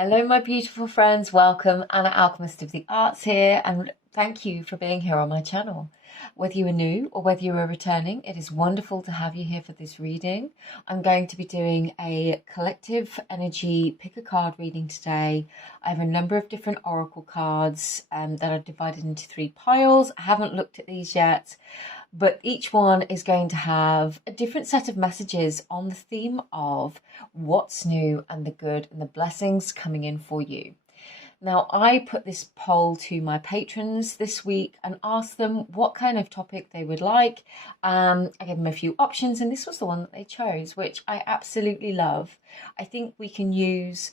Hello, my beautiful friends. Welcome. Anna, Alchemist of the Arts here, and thank you for being here on my channel. Whether you are new or whether you are returning, it is wonderful to have you here for this reading. I'm going to be doing a collective energy pick a card reading today. I have a number of different oracle cards that are divided into 3 piles. I haven't looked at these yet, but each one is going to have a different set of messages on the theme of what's new and the good and the blessings coming in for you. Now, I put this poll to my patrons this week and asked them what kind of topic they would like. I gave them a few options, and this was the one that they chose, which I absolutely love. I think we can use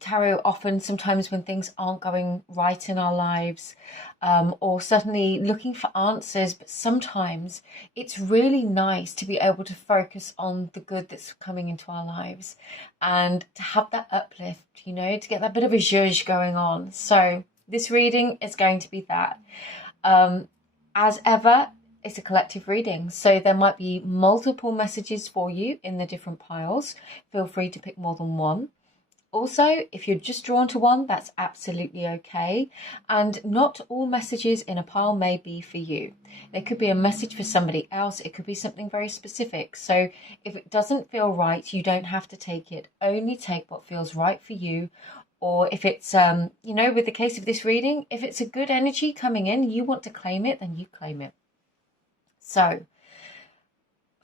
tarot often sometimes when things aren't going right in our lives, or certainly looking for answers, but sometimes it's really nice to be able to focus on the good that's coming into our lives and to have that uplift, to get that bit of a zhuzh going on. So this reading is going to be that. As ever, it's a collective reading, so there might be multiple messages for you in the different piles. Feel free to pick more than one. Also, if you're just drawn to one, that's absolutely okay. And not all messages in a pile may be for you. There could be a message for somebody else. It could be something very specific. So if it doesn't feel right, you don't have to take it. Only take what feels right for you. Or if it's, with the case of this reading, if it's a good energy coming in, you want to claim it, then you claim it. So,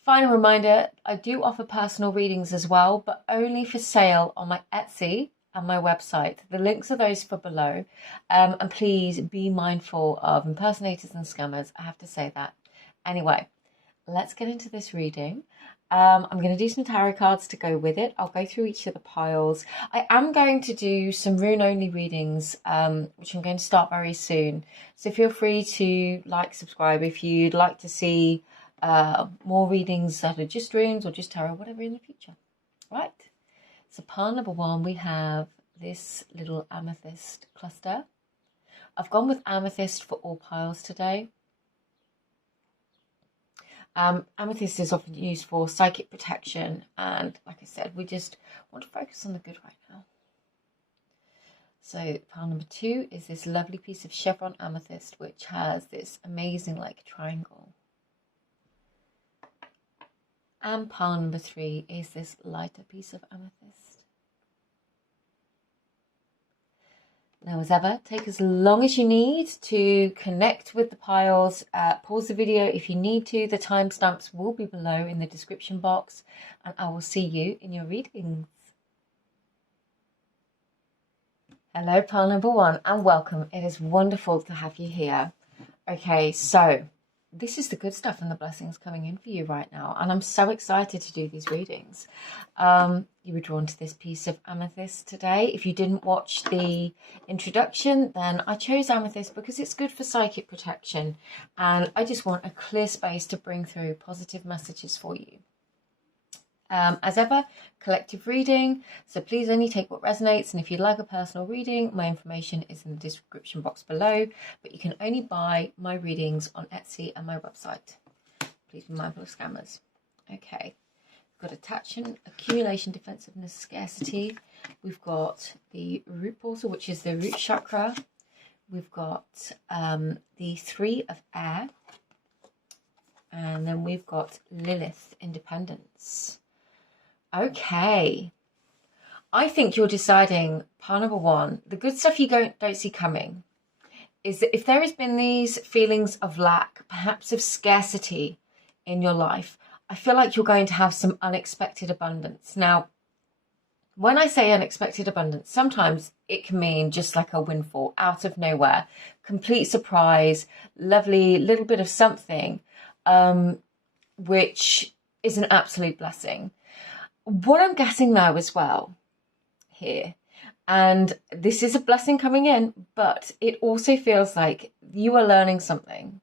final reminder, I do offer personal readings as well, but only for sale on my Etsy and my website. The links are those for below. And please be mindful of impersonators and scammers. I have to say that. Anyway, let's get into this reading. I'm going to do some tarot cards to go with it. I'll go through each of the piles. I am going to do some rune-only readings, which I'm going to start very soon. So feel free to subscribe if you'd like to see more readings that are just runes or just tarot, whatever in the future. Right, so pile number 1, we have this little amethyst cluster. I've gone with amethyst for all piles today. Amethyst is often used for psychic protection, and like I said, we just want to focus on the good right now. So pile number 2 is this lovely piece of chevron amethyst, which has this amazing triangle. And pile number 3 is this lighter piece of amethyst. Now, as ever, take as long as you need to connect with the piles. Pause the video if you need to. The timestamps will be below in the description box, and I will see you in your readings. Hello, pile number 1, and welcome. It is wonderful to have you here. Okay, so this is the good stuff and the blessings coming in for you right now. And I'm so excited to do these readings. You were drawn to this piece of amethyst today. If you didn't watch the introduction, then I chose amethyst because it's good for psychic protection. And I just want a clear space to bring through positive messages for you. As ever, collective reading, so please only take what resonates, and if you'd like a personal reading, my information is in the description box below, but you can only buy my readings on Etsy and my website. Please be mindful of scammers. Okay, we've got attachment, accumulation, defensiveness, scarcity. We've got the root portal, which is the root chakra. We've got the 3 of air, and then we've got Lilith, independence. Okay, I think you're deciding, pile number 1, the good stuff you don't see coming is that if there has been these feelings of lack, perhaps of scarcity in your life, I feel like you're going to have some unexpected abundance. Now, when I say unexpected abundance, sometimes it can mean just like a windfall out of nowhere, complete surprise, lovely little bit of something, which is an absolute blessing. What I'm getting though as well here, and this is a blessing coming in, but it also feels like you are learning something.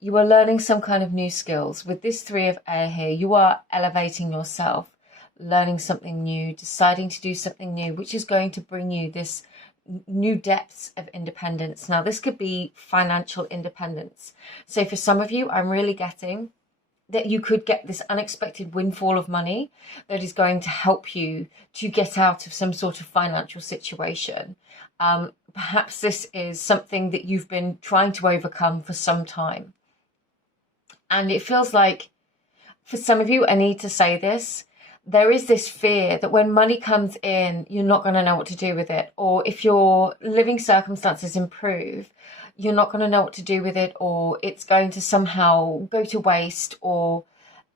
You are learning some kind of new skills. With this 3 of air here, you are elevating yourself, learning something new, deciding to do something new, which is going to bring you this new depths of independence. Now, this could be financial independence. So for some of you, I'm really getting that you could get this unexpected windfall of money that is going to help you to get out of some sort of financial situation. Perhaps this is something that you've been trying to overcome for some time. And it feels like, for some of you, I need to say this, there is this fear that when money comes in, you're not going to know what to do with it. Or if your living circumstances improve, you're not going to know what to do with it, or it's going to somehow go to waste, or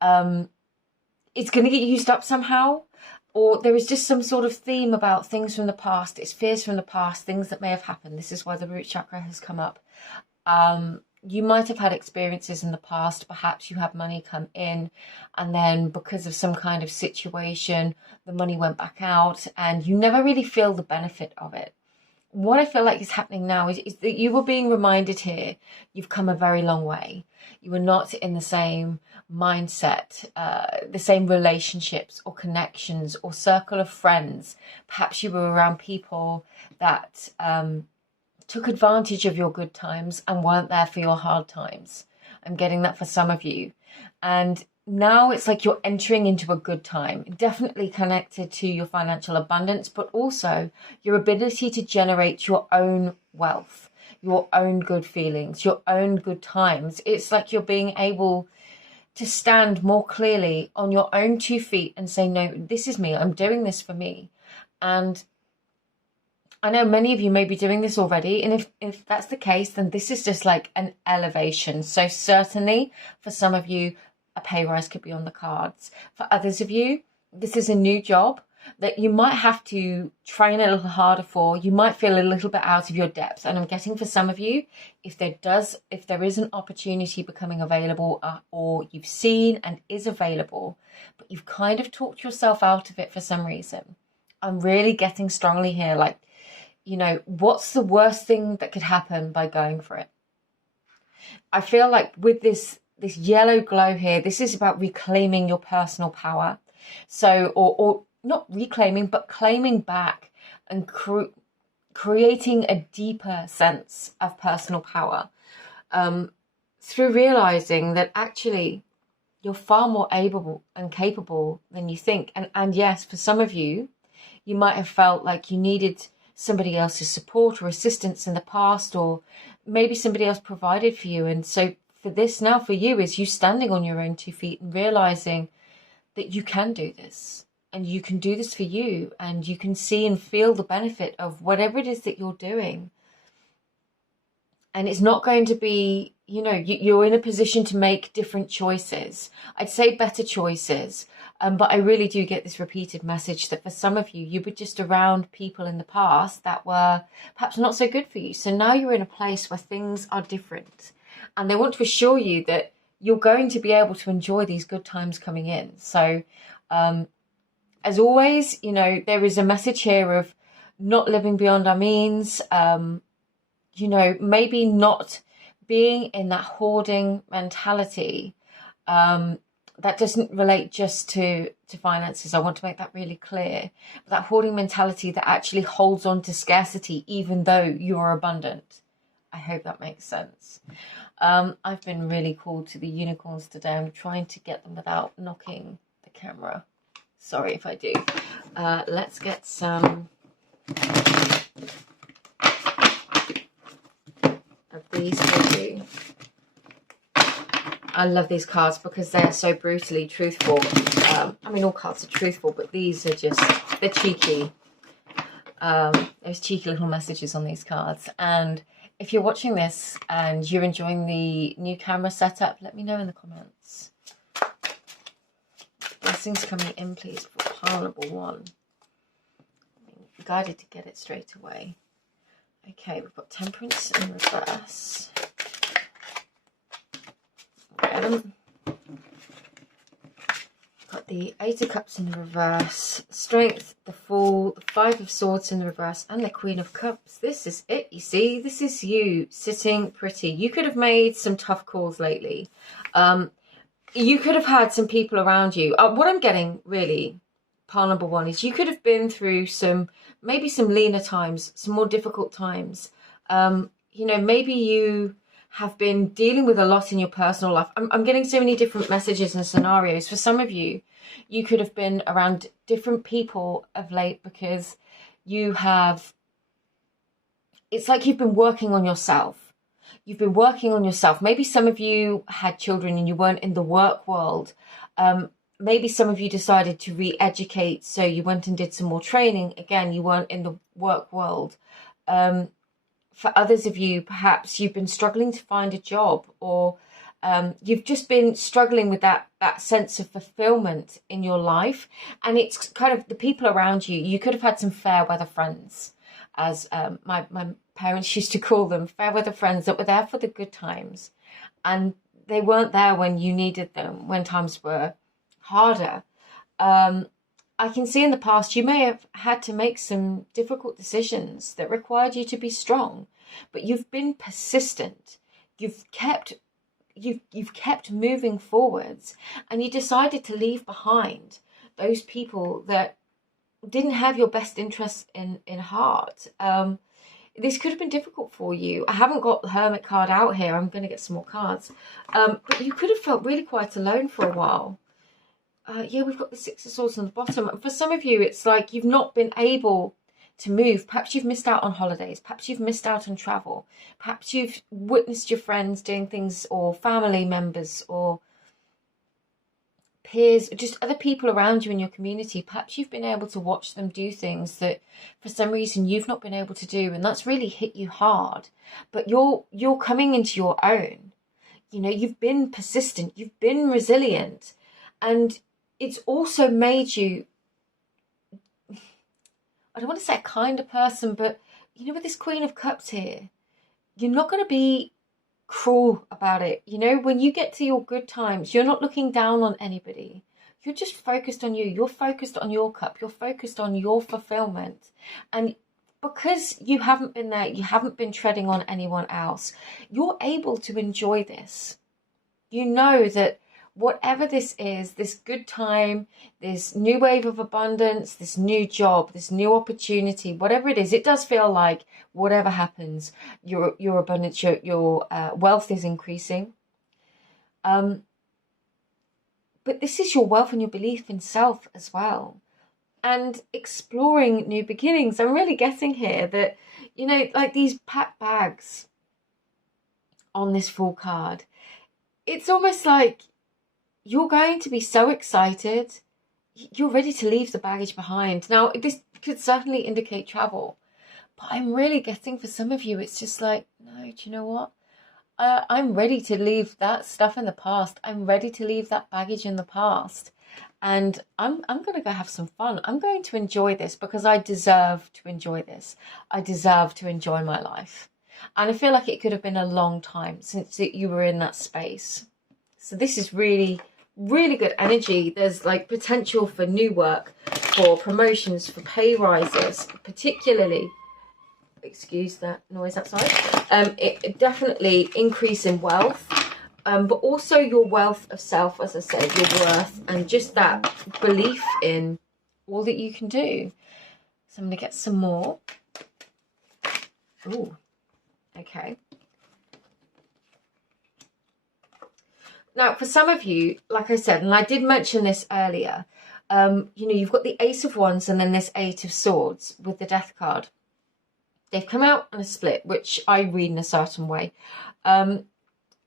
it's going to get used up somehow. Or there is just some sort of theme about things from the past. It's fears from the past, things that may have happened. This is why the root chakra has come up. You might have had experiences in the past. Perhaps you had money come in, and then because of some kind of situation, the money went back out, and you never really feel the benefit of it. What I feel like is happening now is that you were being reminded here, you've come a very long way. You were not in the same mindset, the same relationships or connections or circle of friends. Perhaps you were around people that took advantage of your good times and weren't there for your hard times. I'm getting that for some of you. And now it's like you're entering into a good time, definitely connected to your financial abundance, but also your ability to generate your own wealth, your own good feelings, your own good times. It's like you're being able to stand more clearly on your own 2 feet and say, no, this is me. I'm doing this for me. And I know many of you may be doing this already. And if that's the case, then this is just like an elevation. So certainly for some of you, a pay rise could be on the cards. For others of you, this is a new job that you might have to train a little harder for. You might feel a little bit out of your depth. And I'm getting for some of you, if there is an opportunity becoming available, or you've seen and is available, but you've kind of talked yourself out of it for some reason. I'm really getting strongly here, like, you know, what's the worst thing that could happen by going for it? I feel like with this yellow glow here, this is about reclaiming your personal power. So, or not reclaiming, but claiming back and creating a deeper sense of personal power through realizing that actually you're far more able and capable than you think. And yes, for some of you, you might have felt like you needed somebody else's support or assistance in the past, or maybe somebody else provided for you. And so for this now for you is you standing on your own 2 feet and realizing that you can do this, and you can do this for you, and you can see and feel the benefit of whatever it is that you're doing. And it's not going to be, you know, you're in a position to make different choices. I'd say better choices. But I really do get this repeated message that for some of you, you were just around people in the past that were perhaps not so good for you. So now you're in a place where things are different. And they want to assure you that you're going to be able to enjoy these good times coming in. So as always, you know, there is a message here of not living beyond our means, you know, maybe not being in that hoarding mentality. That doesn't relate just to finances. I want to make that really clear. But that hoarding mentality that actually holds on to scarcity, even though you're abundant. I hope that makes sense. I've been really called to the unicorns today. I'm trying to get them without knocking the camera. Sorry if I do. Let's get some of these for you. I love these cards because they're so brutally truthful. I mean, all cards are truthful, but these are just, they're cheeky. There's cheeky little messages on these cards. And if you're watching this and you're enjoying the new camera setup, let me know in the comments. Blessings coming in, please, for pile number 1. Guided to get it straight away. Okay, we've got Temperance in reverse. Got the 8 of Cups in the reverse, Strength, the Fool, the 5 of Swords in the reverse, and the Queen of Cups. This is it, you see. This is you sitting pretty. You could have made some tough calls lately. You could have had some people around you. What I'm getting, really, pile number 1, is you could have been through maybe some leaner times, some more difficult times. You know, maybe you have been dealing with a lot in your personal life. I'm getting so many different messages and scenarios. For some of you, you could have been around different people of late because you have, it's like you've been working on yourself. You've been working on yourself. Maybe some of you had children and you weren't in the work world. Maybe some of you decided to re-educate, so you went and did some more training. Again, you weren't in the work world. For others of you, perhaps you've been struggling to find a job, or you've just been struggling with that sense of fulfillment in your life. And it's kind of the people around you. You could have had some fair weather friends, as my parents used to call them, fair weather friends that were there for the good times. And they weren't there when you needed them, when times were harder. I can see in the past you may have had to make some difficult decisions that required you to be strong, but you've been persistent. You've kept moving forwards, and you decided to leave behind those people that didn't have your best interests in heart. This could have been difficult for you. I haven't got the Hermit card out here. I'm going to get some more cards. But you could have felt really quite alone for a while. Yeah, we've got the Six of Swords on the bottom. And for some of you, it's like you've not been able to move. Perhaps you've missed out on holidays. Perhaps you've missed out on travel. Perhaps you've witnessed your friends doing things, or family members, or peers, just other people around you in your community. Perhaps you've been able to watch them do things that for some reason you've not been able to do, and that's really hit you hard. But you're coming into your own. You know, you've been persistent, you've been resilient, and it's also made you, I don't want to say a kinder person, but you know, with this Queen of Cups here, you're not going to be cruel about it. You know, when you get to your good times, you're not looking down on anybody. You're just focused on you. You're focused on your cup. You're focused on your fulfillment. And because you haven't been there, you haven't been treading on anyone else, you're able to enjoy this. You know that whatever this is, this good time, this new wave of abundance, this new job, this new opportunity, whatever it is, it does feel like whatever happens, your abundance, your wealth is increasing. But this is your wealth and your belief in self as well. And exploring new beginnings. I'm really getting here that, you know, like these packed bags on this Fool card, it's almost like you're going to be so excited, you're ready to leave the baggage behind. Now, this could certainly indicate travel, but I'm really getting, for some of you, it's just like, no, do you know what? I'm ready to leave that stuff in the past. I'm ready to leave that baggage in the past. And I'm going to go have some fun. I'm going to enjoy this because I deserve to enjoy this. I deserve to enjoy my life. And I feel like it could have been a long time since you were in that space. So this is really, really good energy. There's like potential for new work, for promotions, for pay rises, particularly, excuse that noise outside, it definitely increase in wealth, but also your wealth of self, as I said, your worth, and just that belief in all that you can do. So I'm going to get some more. Ooh, okay. Now, for some of you, like I said, and I did mention this earlier, you know, you've got the Ace of Wands and then this Eight of Swords with the Death card. They've come out in a split, which I read in a certain way.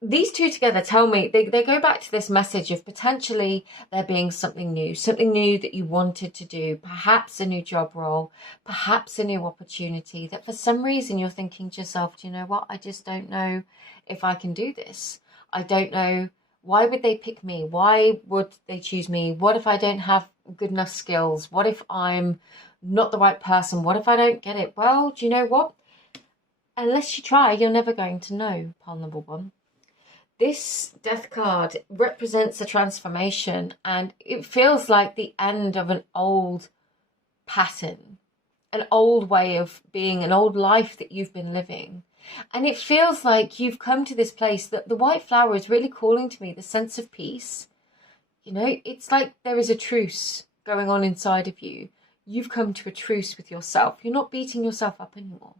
These two together tell me, they go back to this message of potentially there being something new that you wanted to do, perhaps a new job role, perhaps a new opportunity, that for some reason you're thinking to yourself, do you know what, I just don't know if I can do this. I don't know. Why would they pick me? Why would they choose me? What if I don't have good enough skills? What if I'm not the right person? What if I don't get it? Well, do you know what? Unless you try, you're never going to know, pile number one. This Death card represents a transformation, and it feels like the end of an old pattern, an old way of being, an old life that you've been living. And it feels like you've come to this place that the white flower is really calling to me, the sense of peace. You know, it's like there is a truce going on inside of you. You've come to a truce with yourself. You're not beating yourself up anymore.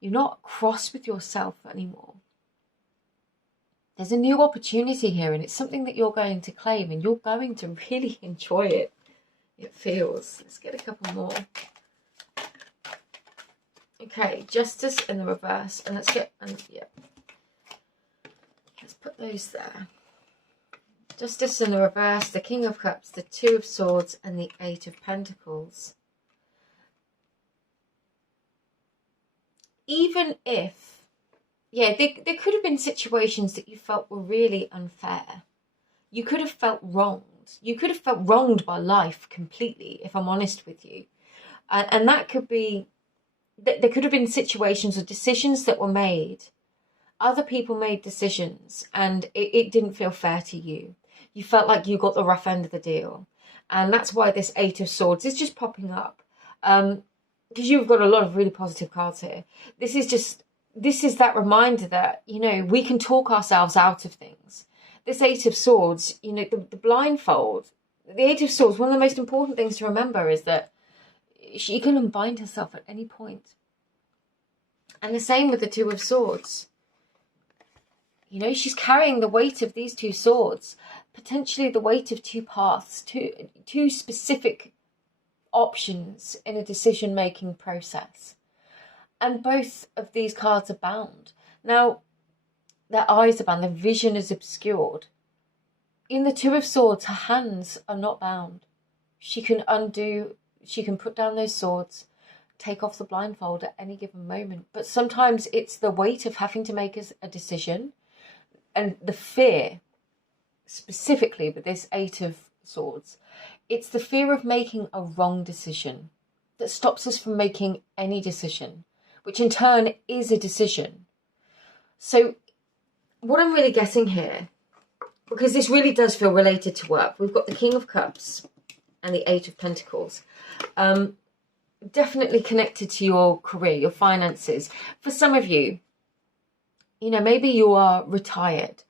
You're not cross with yourself anymore. There's a new opportunity here, and it's something that you're going to claim, and you're going to really enjoy it. It feels. Let's get a couple more. Okay, Justice in the reverse, and let's get, yeah. Let's put those there. Justice in the reverse, the King of Cups, the Two of Swords, and the Eight of Pentacles. Even if, yeah, there could have been situations that you felt were really unfair. You could have felt wronged. You could have felt wronged by life completely, if I'm honest with you. And that could be, there could have been situations or decisions that were made. Other people made decisions and it didn't feel fair to you. You felt like you got the rough end of the deal. And that's why this Eight of Swords is just popping up. Because you've got a lot of really positive cards here. This is that reminder that, you know, we can talk ourselves out of things. This Eight of Swords, you know, the blindfold, the Eight of Swords, one of the most important things to remember is that she can unbind herself at any point. And the same with the Two of Swords. You know, she's carrying the weight of these two swords, potentially the weight of two paths, two specific options in a decision-making process. And both of these cards are bound. Now, their eyes are bound, their vision is obscured. In the Two of Swords, her hands are not bound. She can undo, she can put down those swords, take off the blindfold at any given moment. But sometimes it's the weight of having to make a decision and the fear, specifically with this Eight of Swords, it's the fear of making a wrong decision that stops us from making any decision, which in turn is a decision. So what I'm really getting here, because this really does feel related to work, we've got the King of Cups and the Eight of Pentacles. Definitely connected to your career, your finances. For some of you, you know, maybe you are retired.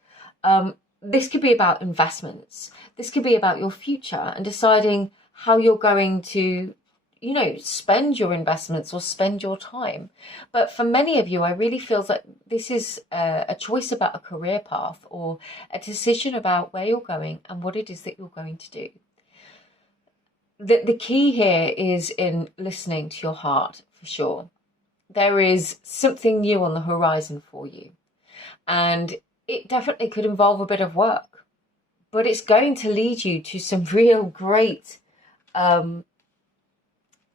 This could be about investments. This could be about your future and deciding how you're going to, you know, spend your investments or spend your time. But for many of you, I really feel that this is a choice about a career path or a decision about where you're going and what it is that you're going to do. The key here is in listening to your heart, for sure. There is something new on the horizon for you. And it definitely could involve a bit of work. But it's going to lead you to some real great,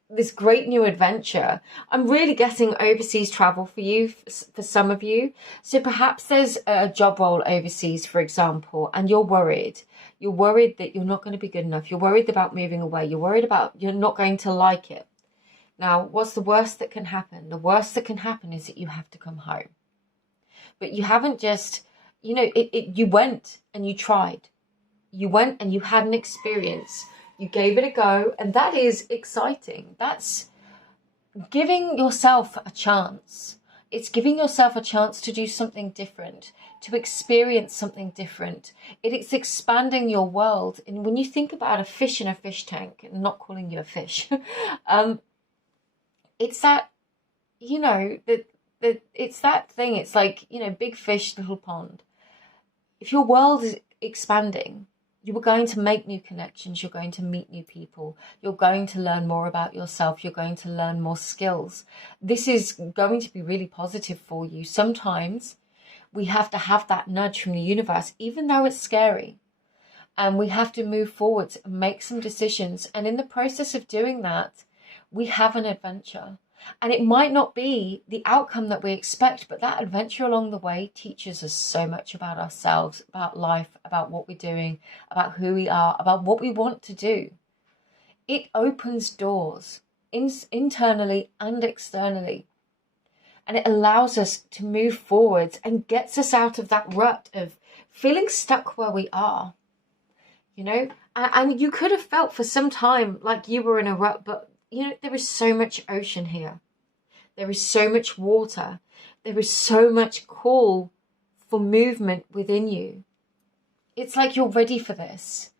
this great new adventure. I'm really getting overseas travel for you, for some of you. So perhaps there's a job role overseas, for example, and you're worried. You're worried that you're not going to be good enough. You're worried about moving away. You're worried about you're not going to like it. Now, what's the worst that can happen? The worst that can happen is that you have to come home. But you haven't just, you know, you went and you tried. You went and you had an experience. You gave it a go, and that is exciting. That's giving yourself a chance. It's giving yourself a chance to do something different, to experience something different. It's expanding your world. And when you think about a fish in a fish tank, I'm not calling you a fish, it's that, you know, it's that thing. It's like, you know, big fish, little pond. If your world is expanding, you are going to make new connections. You're going to meet new people. You're going to learn more about yourself. You're going to learn more skills. This is going to be really positive for you. Sometimes we have to have that nudge from the universe, even though it's scary. And we have to move forward and make some decisions. And in the process of doing that, we have an adventure. And it might not be the outcome that we expect, but that adventure along the way teaches us so much about ourselves, about life, about what we're doing, about who we are, about what we want to do. It opens doors internally and externally. And it allows us to move forward and gets us out of that rut of feeling stuck where we are. You know, and you could have felt for some time like you were in a rut, but you know, there is so much ocean here. There is so much water. There is so much call for movement within you. It's like you're ready for this.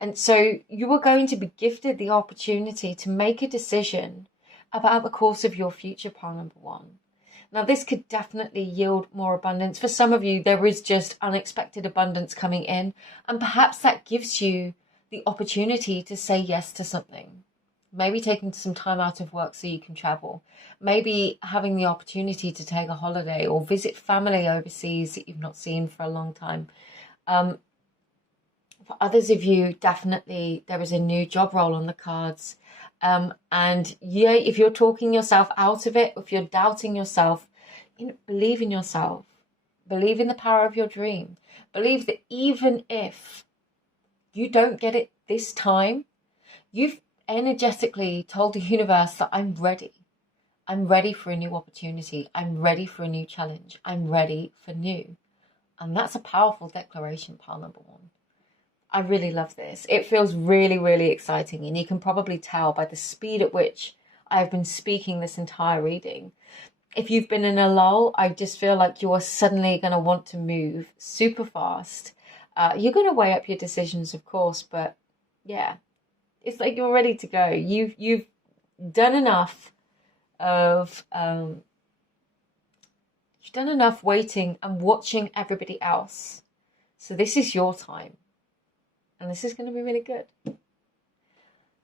And so you are going to be gifted the opportunity to make a decision about the course of your future, pile number one. Now, this could definitely yield more abundance. For some of you, there is just unexpected abundance coming in, and perhaps that gives you the opportunity to say yes to something. Maybe taking some time out of work so you can travel. Maybe having the opportunity to take a holiday or visit family overseas that you've not seen for a long time. For others of you, definitely there is a new job role on the cards. And yeah, if you're talking yourself out of it, if you're doubting yourself, believe in yourself. Believe in the power of your dream. Believe that even if you don't get it this time, you've energetically told the universe that I'm ready. I'm ready for a new opportunity. I'm ready for a new challenge. I'm ready for new. And that's a powerful declaration, pile number one. I really love this. It feels really, really exciting. And you can probably tell by the speed at which I've been speaking this entire reading. If you've been in a lull, I just feel like you are suddenly going to want to move super fast. You're going to weigh up your decisions, of course, but yeah, it's like you're ready to go. You've done enough of you've done enough waiting and watching everybody else. So this is your time. And this is going to be really good.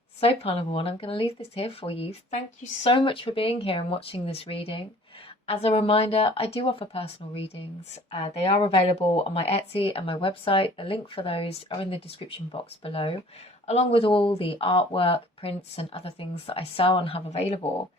So, pile number one, I'm going to leave this here for you. Thank you so much for being here and watching this reading. As a reminder, I do offer personal readings. They are available on my Etsy and my website. The link for those are in the description box below, along with all the artwork, prints, and other things that I sell and have available.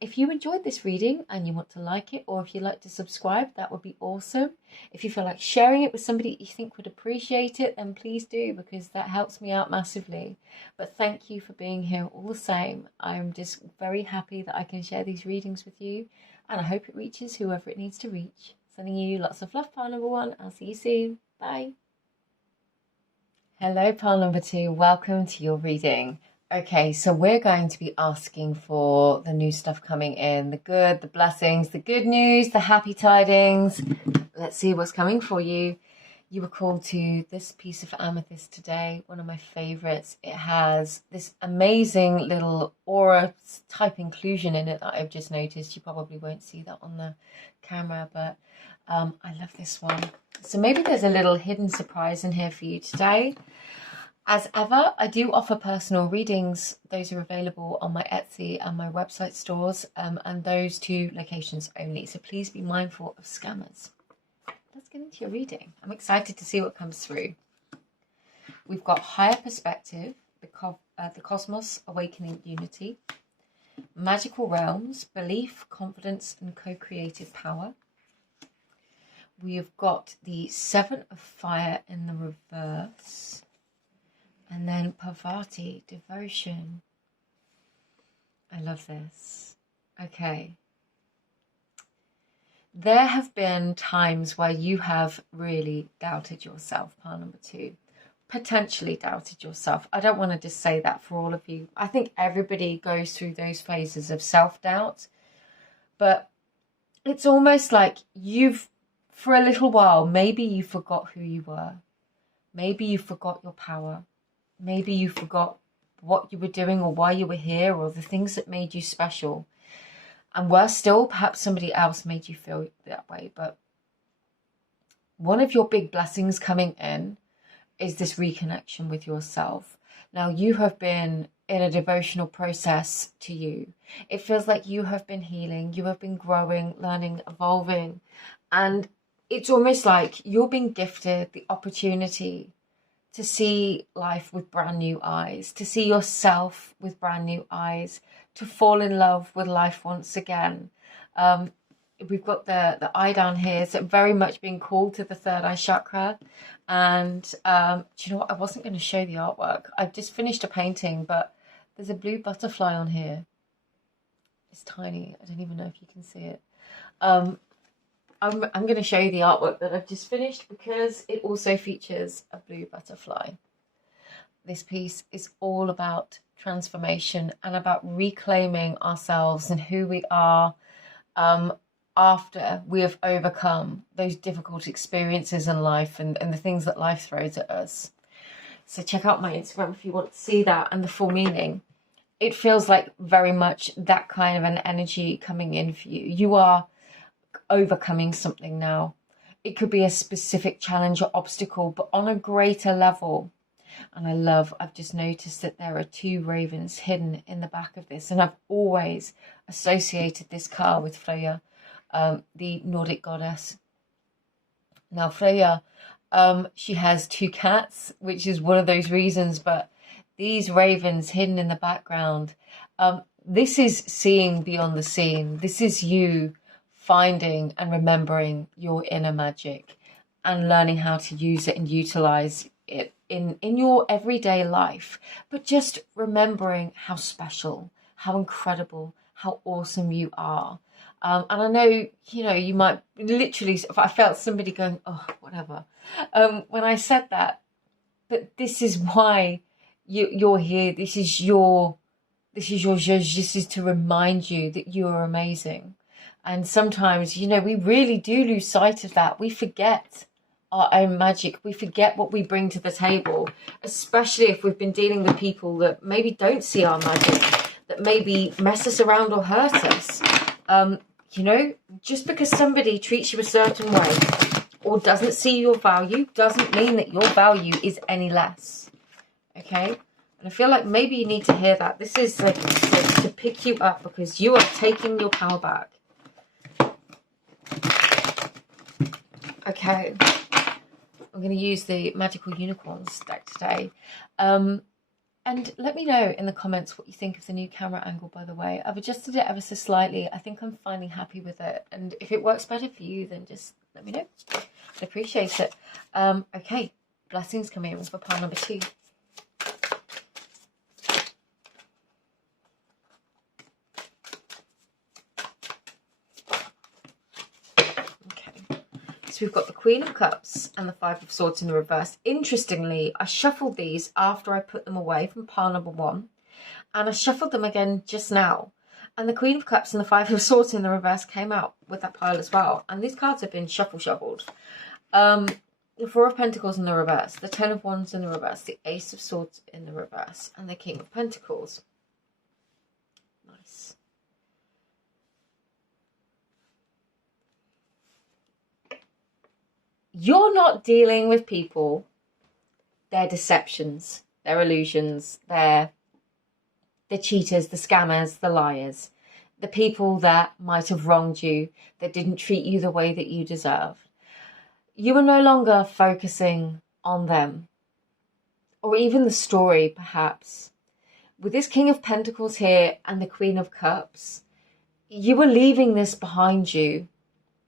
If you enjoyed this reading and you want to like it, or if you'd like to subscribe, that would be awesome. If you feel like sharing it with somebody you think would appreciate it, then please do, because that helps me out massively. But thank you for being here all the same. I'm just very happy that I can share these readings with you, and I hope it reaches whoever it needs to reach. Sending you lots of love, pile number one. I'll see you soon. Bye. Hello, pile number two. Welcome to your reading. Okay, so we're going to be asking for the new stuff coming in, the good, the blessings, the good news, the happy tidings. Let's see what's coming for you. You were called to this piece of amethyst today, one of my favorites. It has this amazing little aura type inclusion in it that I've just noticed. You probably won't see that on the camera, but I love this one. So maybe there's a little hidden surprise in here for you today. As ever, I do offer personal readings. Those are available on my Etsy and my website stores, and those two locations only. So please be mindful of scammers. Let's get into your reading. I'm excited to see what comes through. We've got higher perspective, the cosmos, awakening unity, magical realms, belief, confidence, and co-creative power. We have got the Seven of Fire in the reverse. And then Parvati, devotion. I love this. Okay. There have been times where you have really doubted yourself, pile number two. Potentially doubted yourself. I don't want to just say that for all of you. I think everybody goes through those phases of self-doubt. But it's almost like for a little while, maybe you forgot who you were. Maybe you forgot your power. Maybe you forgot what you were doing or why you were here or the things that made you special. And worse still, perhaps somebody else made you feel that way. But one of your big blessings coming in is this reconnection with yourself. Now, you have been in a devotional process to you. It feels like you have been healing, you have been growing, learning, evolving. And it's almost like you're being gifted the opportunity to see life with brand new eyes, to see yourself with brand new eyes, to fall in love with life once again. We've got the eye down here, so very much being called to the third eye chakra. And do you know what? I wasn't going to show the artwork. I've just finished a painting, but there's a blue butterfly on here. It's tiny. I don't even know if you can see it. I'm going to show you the artwork that I've just finished because it also features a blue butterfly. This piece is all about transformation and about reclaiming ourselves and who we are after we have overcome those difficult experiences in life and the things that life throws at us. So check out my Instagram if you want to see that and the full meaning. it feels like very much that kind of an energy coming in for you. You are overcoming something now. It could be a specific challenge or obstacle, but on a greater level. And I've just noticed that there are 2 ravens hidden in the back of this. And I've always associated this car with Freya, the Nordic goddess. Now, Freya, she has 2 cats, which is one of those reasons, but these ravens hidden in the background, this is seeing beyond the scene. This is you finding and remembering your inner magic and learning how to use it and utilize it in your everyday life, but just remembering how special, how incredible, how awesome you are. And I know, you might literally, if I felt somebody going, oh, whatever, when I said that, but this is why you're here. This is your judge. This is to remind you that you are amazing. And sometimes, we really do lose sight of that. We forget our own magic. We forget what we bring to the table, especially if we've been dealing with people that maybe don't see our magic, that maybe mess us around or hurt us. Just because somebody treats you a certain way or doesn't see your value doesn't mean that your value is any less. Okay? And I feel like maybe you need to hear that. This is like to pick you up because you are taking your power back. Okay. I'm going to use the Magical Unicorns deck today. And let me know in the comments what you think of the new camera angle, by the way. I've adjusted it ever so slightly. I think I'm finally happy with it. And if it works better for you, then just let me know. I'd appreciate it. Okay, blessings coming in for pile number 2. So we've got the Queen of Cups and the 5 of Swords in the reverse. Interestingly, I shuffled these after I put them away from pile number 1. And I shuffled them again just now. And the Queen of Cups and the 5 of Swords in the reverse came out with that pile as well. And these cards have been shuffled. The 4 of Pentacles in the reverse, the 10 of Wands in the reverse, the Ace of Swords in the reverse, and the King of Pentacles. Nice. You're not dealing with people, their deceptions, their illusions, the cheaters, the scammers, the liars, the people that might have wronged you, that didn't treat you the way that you deserved. You are no longer focusing on them, or even the story, perhaps. With this King of Pentacles here and the Queen of Cups, you are leaving this behind you.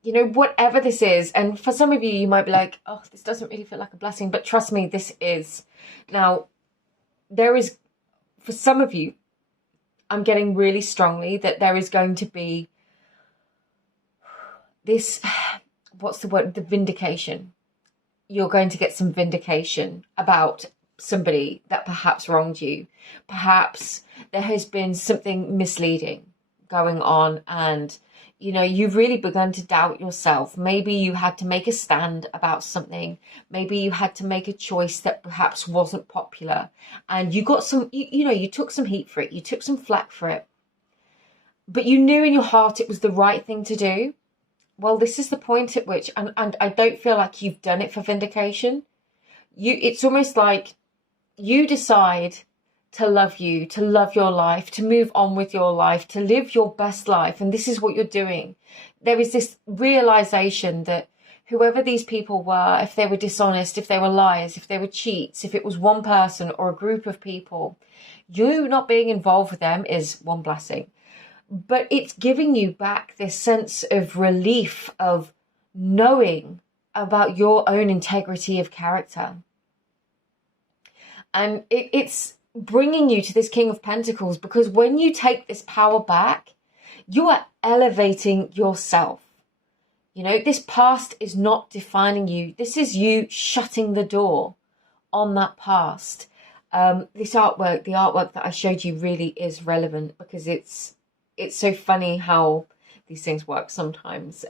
Whatever this is, and for some of you, you might be like, oh, this doesn't really feel like a blessing, but trust me, this is. Now, there is, for some of you, I'm getting really strongly that there is going to be this, what's the word, the vindication. You're going to get some vindication about somebody that perhaps wronged you. Perhaps there has been something misleading going on and you've really begun to doubt yourself. Maybe you had to make a stand about something. Maybe you had to make a choice that perhaps wasn't popular. And you got some, you took some heat for it. You took some flack for it. But you knew in your heart it was the right thing to do. Well, this is the point at which, and I don't feel like you've done it for vindication. It's almost like you decide to love you, to love your life, to move on with your life, to live your best life. And this is what you're doing. There is this realization that whoever these people were, if they were dishonest, if they were liars, if they were cheats, if it was one person or a group of people, you not being involved with them is one blessing. But it's giving you back this sense of relief of knowing about your own integrity of character. And it's bringing you to this King of Pentacles, because when you take this power back, you are elevating yourself. This past is not defining you. This is you shutting the door on that past. This artwork, the artwork that I showed you, really is relevant because it's so funny how these things work sometimes.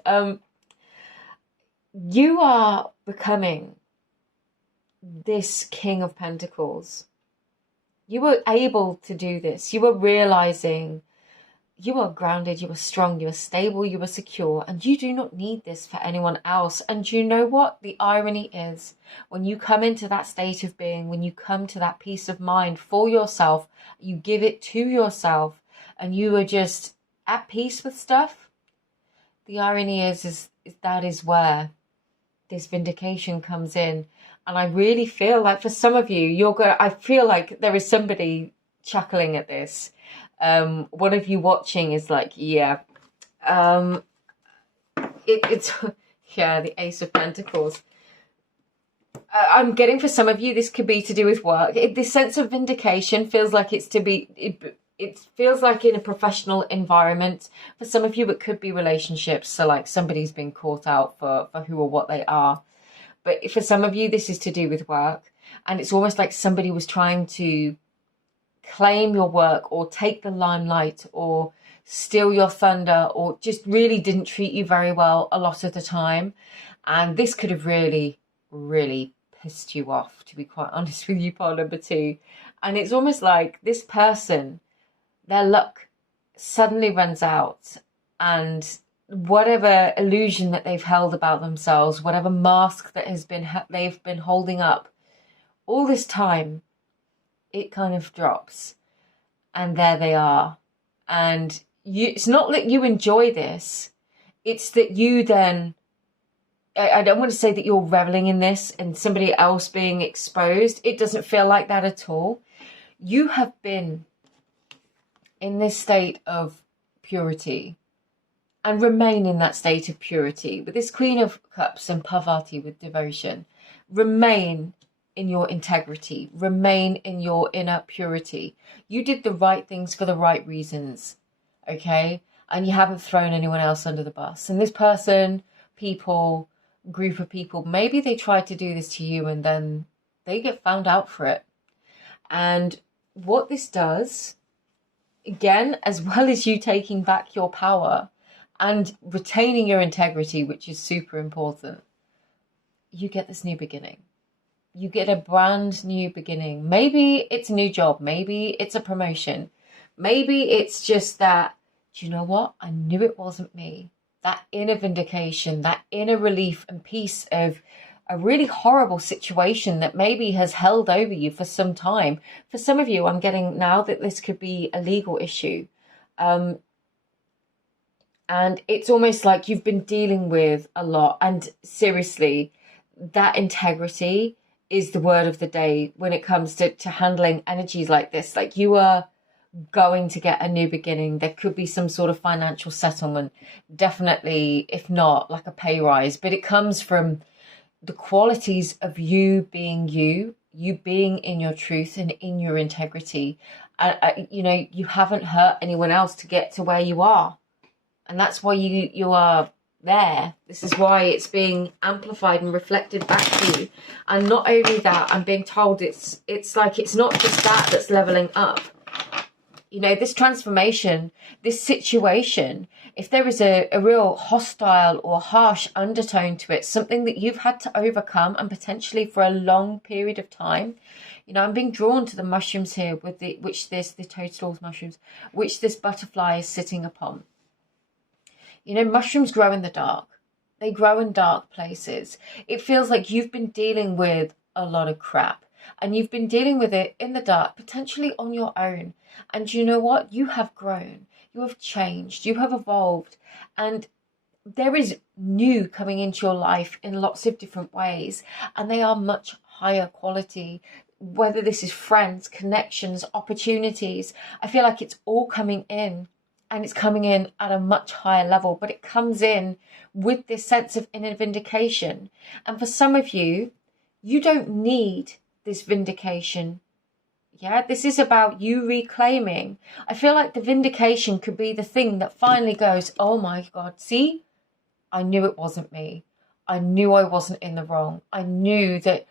You are becoming this King of Pentacles. You were able to do this. You were realizing you are grounded, you are strong, you are stable, you are secure, and you do not need this for anyone else. And you know what? The irony is, when you come into that state of being, when you come to that peace of mind for yourself, you give it to yourself, and you are just at peace with stuff. The irony is that is where this vindication comes in. And I really feel like for some of you, I feel like there is somebody chuckling at this. One of you watching is like, yeah, it's yeah, the Ace of Pentacles. I'm getting for some of you, this could be to do with work. This sense of vindication feels like it's to be, it feels like in a professional environment. For some of you, it could be relationships. So like somebody's been caught out for who or what they are. But for some of you, this is to do with work. And it's almost like somebody was trying to claim your work or take the limelight or steal your thunder or just really didn't treat you very well a lot of the time. And this could have really, really pissed you off, to be quite honest with you, part number 2. And it's almost like this person, their luck suddenly runs out, and whatever illusion that they've held about themselves, whatever mask that they've been holding up all this time, it kind of drops, and there they are. And it's not that you enjoy this, it's that you then, I don't want to say that you're reveling in this and somebody else being exposed. It doesn't feel like that at all. You have been in this state of purity and remain in that state of purity with this Queen of Cups and Parvati with devotion. Remain in your integrity, remain in your inner purity. You did the right things for the right reasons, okay? And you haven't thrown anyone else under the bus. And this person, people, group of people, maybe they tried to do this to you and then they get found out for it. And what this does, again, as well as you taking back your power and retaining your integrity, which is super important, you get this new beginning. You get a brand new beginning. Maybe it's a new job. Maybe it's a promotion. Maybe it's just that, do you know what? I knew it wasn't me. That inner vindication, that inner relief and peace of a really horrible situation that maybe has held over you for some time. For some of you, I'm getting now that this could be a legal issue. And it's almost like you've been dealing with a lot. And seriously, that integrity is the word of the day when it comes to handling energies like this. Like, you are going to get a new beginning. There could be some sort of financial settlement, definitely, if not like a pay rise, but it comes from the qualities of you being you being in your truth and in your integrity. You know, you haven't hurt anyone else to get to where you are, and that's why you are there. This is why it's being amplified and reflected back to you. And not only that, I'm being told it's like it's not just that that's leveling up. You know, this transformation, this situation, if there is a real hostile or harsh undertone to it, something that you've had to overcome and potentially for a long period of time. You know, I'm being drawn to the mushrooms here with the toadstools mushrooms, which this butterfly is sitting upon. You know, mushrooms grow in the dark. They grow in dark places. It feels like you've been dealing with a lot of crap and you've been dealing with it in the dark, potentially on your own. And you know what? You have grown. You have changed. You have evolved. And there is new coming into your life in lots of different ways. And they are much higher quality. Whether this is friends, connections, opportunities, I feel like it's all coming in. And it's coming in at a much higher level, but it comes in with this sense of inner vindication. And for some of you, you don't need this vindication. Yeah, this is about you reclaiming. I feel like the vindication could be the thing that finally goes, oh my God, see, I knew it wasn't me. I knew I wasn't in the wrong. I knew that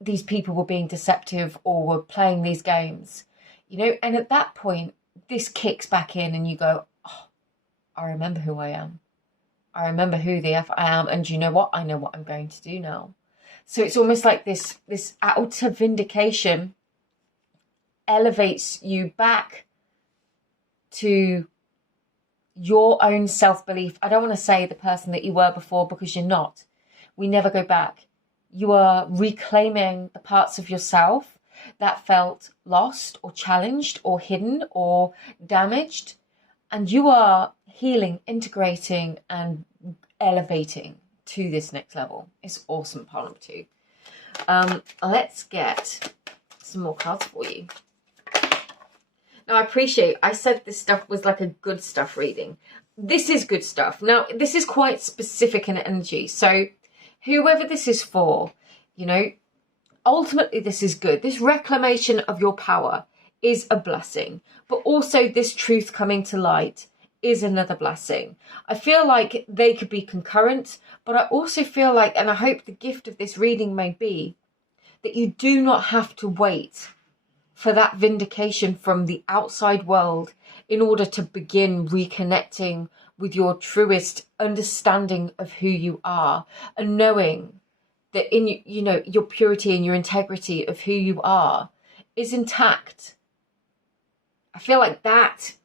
these people were being deceptive or were playing these games. You know, and at that point, this kicks back in and you go, oh, I remember who I am. I remember who the F I am. And you know what? I know what I'm going to do now. So it's almost like this outer vindication elevates you back to your own self-belief. I don't want to say the person that you were before, because you're not. We never go back. You are reclaiming the parts of yourself that felt lost or challenged or hidden or damaged. And you are healing, integrating, and elevating to this next level. It's awesome, pile number 2. Let's get some more cards for you. Now, I said this stuff was like a good stuff reading. This is good stuff. Now, this is quite specific in energy. So whoever this is for, you know, ultimately this is good. This reclamation of your power is a blessing. But also this truth coming to light is another blessing. I feel like they could be concurrent, but I also feel like, and I hope the gift of this reading may be, that you do not have to wait for that vindication from the outside world in order to begin reconnecting with your truest understanding of who you are, and knowing that in you know your purity and your integrity of who you are is intact. I feel like that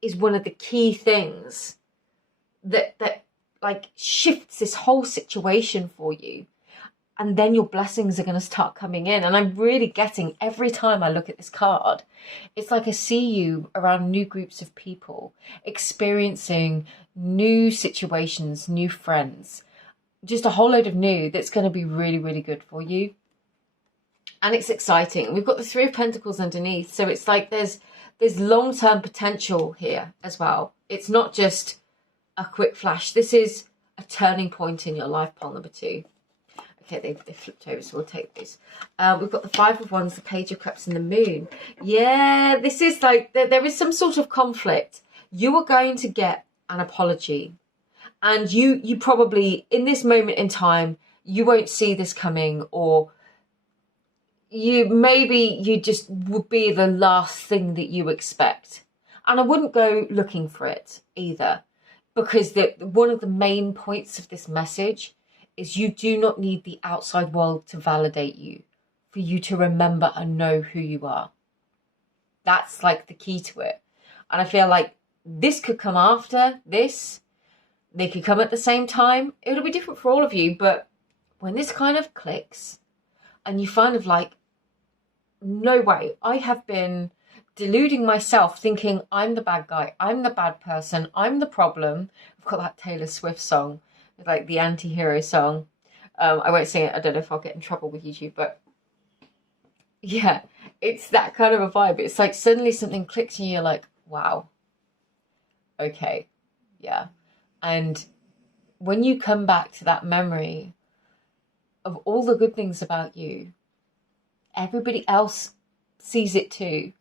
is one of the key things that like shifts this whole situation for you. And then your blessings are going to start coming in. And I'm really getting, every time I look at this card, it's like I see you around new groups of people, experiencing new situations, new friends, just a whole load of new that's going to be really, really good for you. And it's exciting. We've got the 3 of Pentacles underneath. So it's like there's long-term potential here as well. It's not just a quick flash. This is a turning point in your life, pile number 2. Okay, they flipped over, so we'll take these. We've got the 5 of Wands, the Page of Cups, and the Moon. Yeah, this is like, there is some sort of conflict. You are going to get an apology. And you probably, in this moment in time, you won't see this coming, or you just would be the last thing that you expect. And I wouldn't go looking for it either, because one of the main points of this message is you do not need the outside world to validate you for you to remember and know who you are. That's like the key to it. And I feel like this could come after this. They could come at the same time. It'll be different for all of you. But when this kind of clicks and you kind of like, no way, I have been deluding myself thinking I'm the bad guy, I'm the bad person, I'm the problem. I've got that Taylor Swift song, like the anti-hero song. I won't sing it. I don't know if I'll get in trouble with YouTube, but yeah, it's that kind of a vibe. It's like suddenly something clicks and you're like, wow, okay, yeah. And when you come back to that memory of all the good things about you, everybody else sees it too.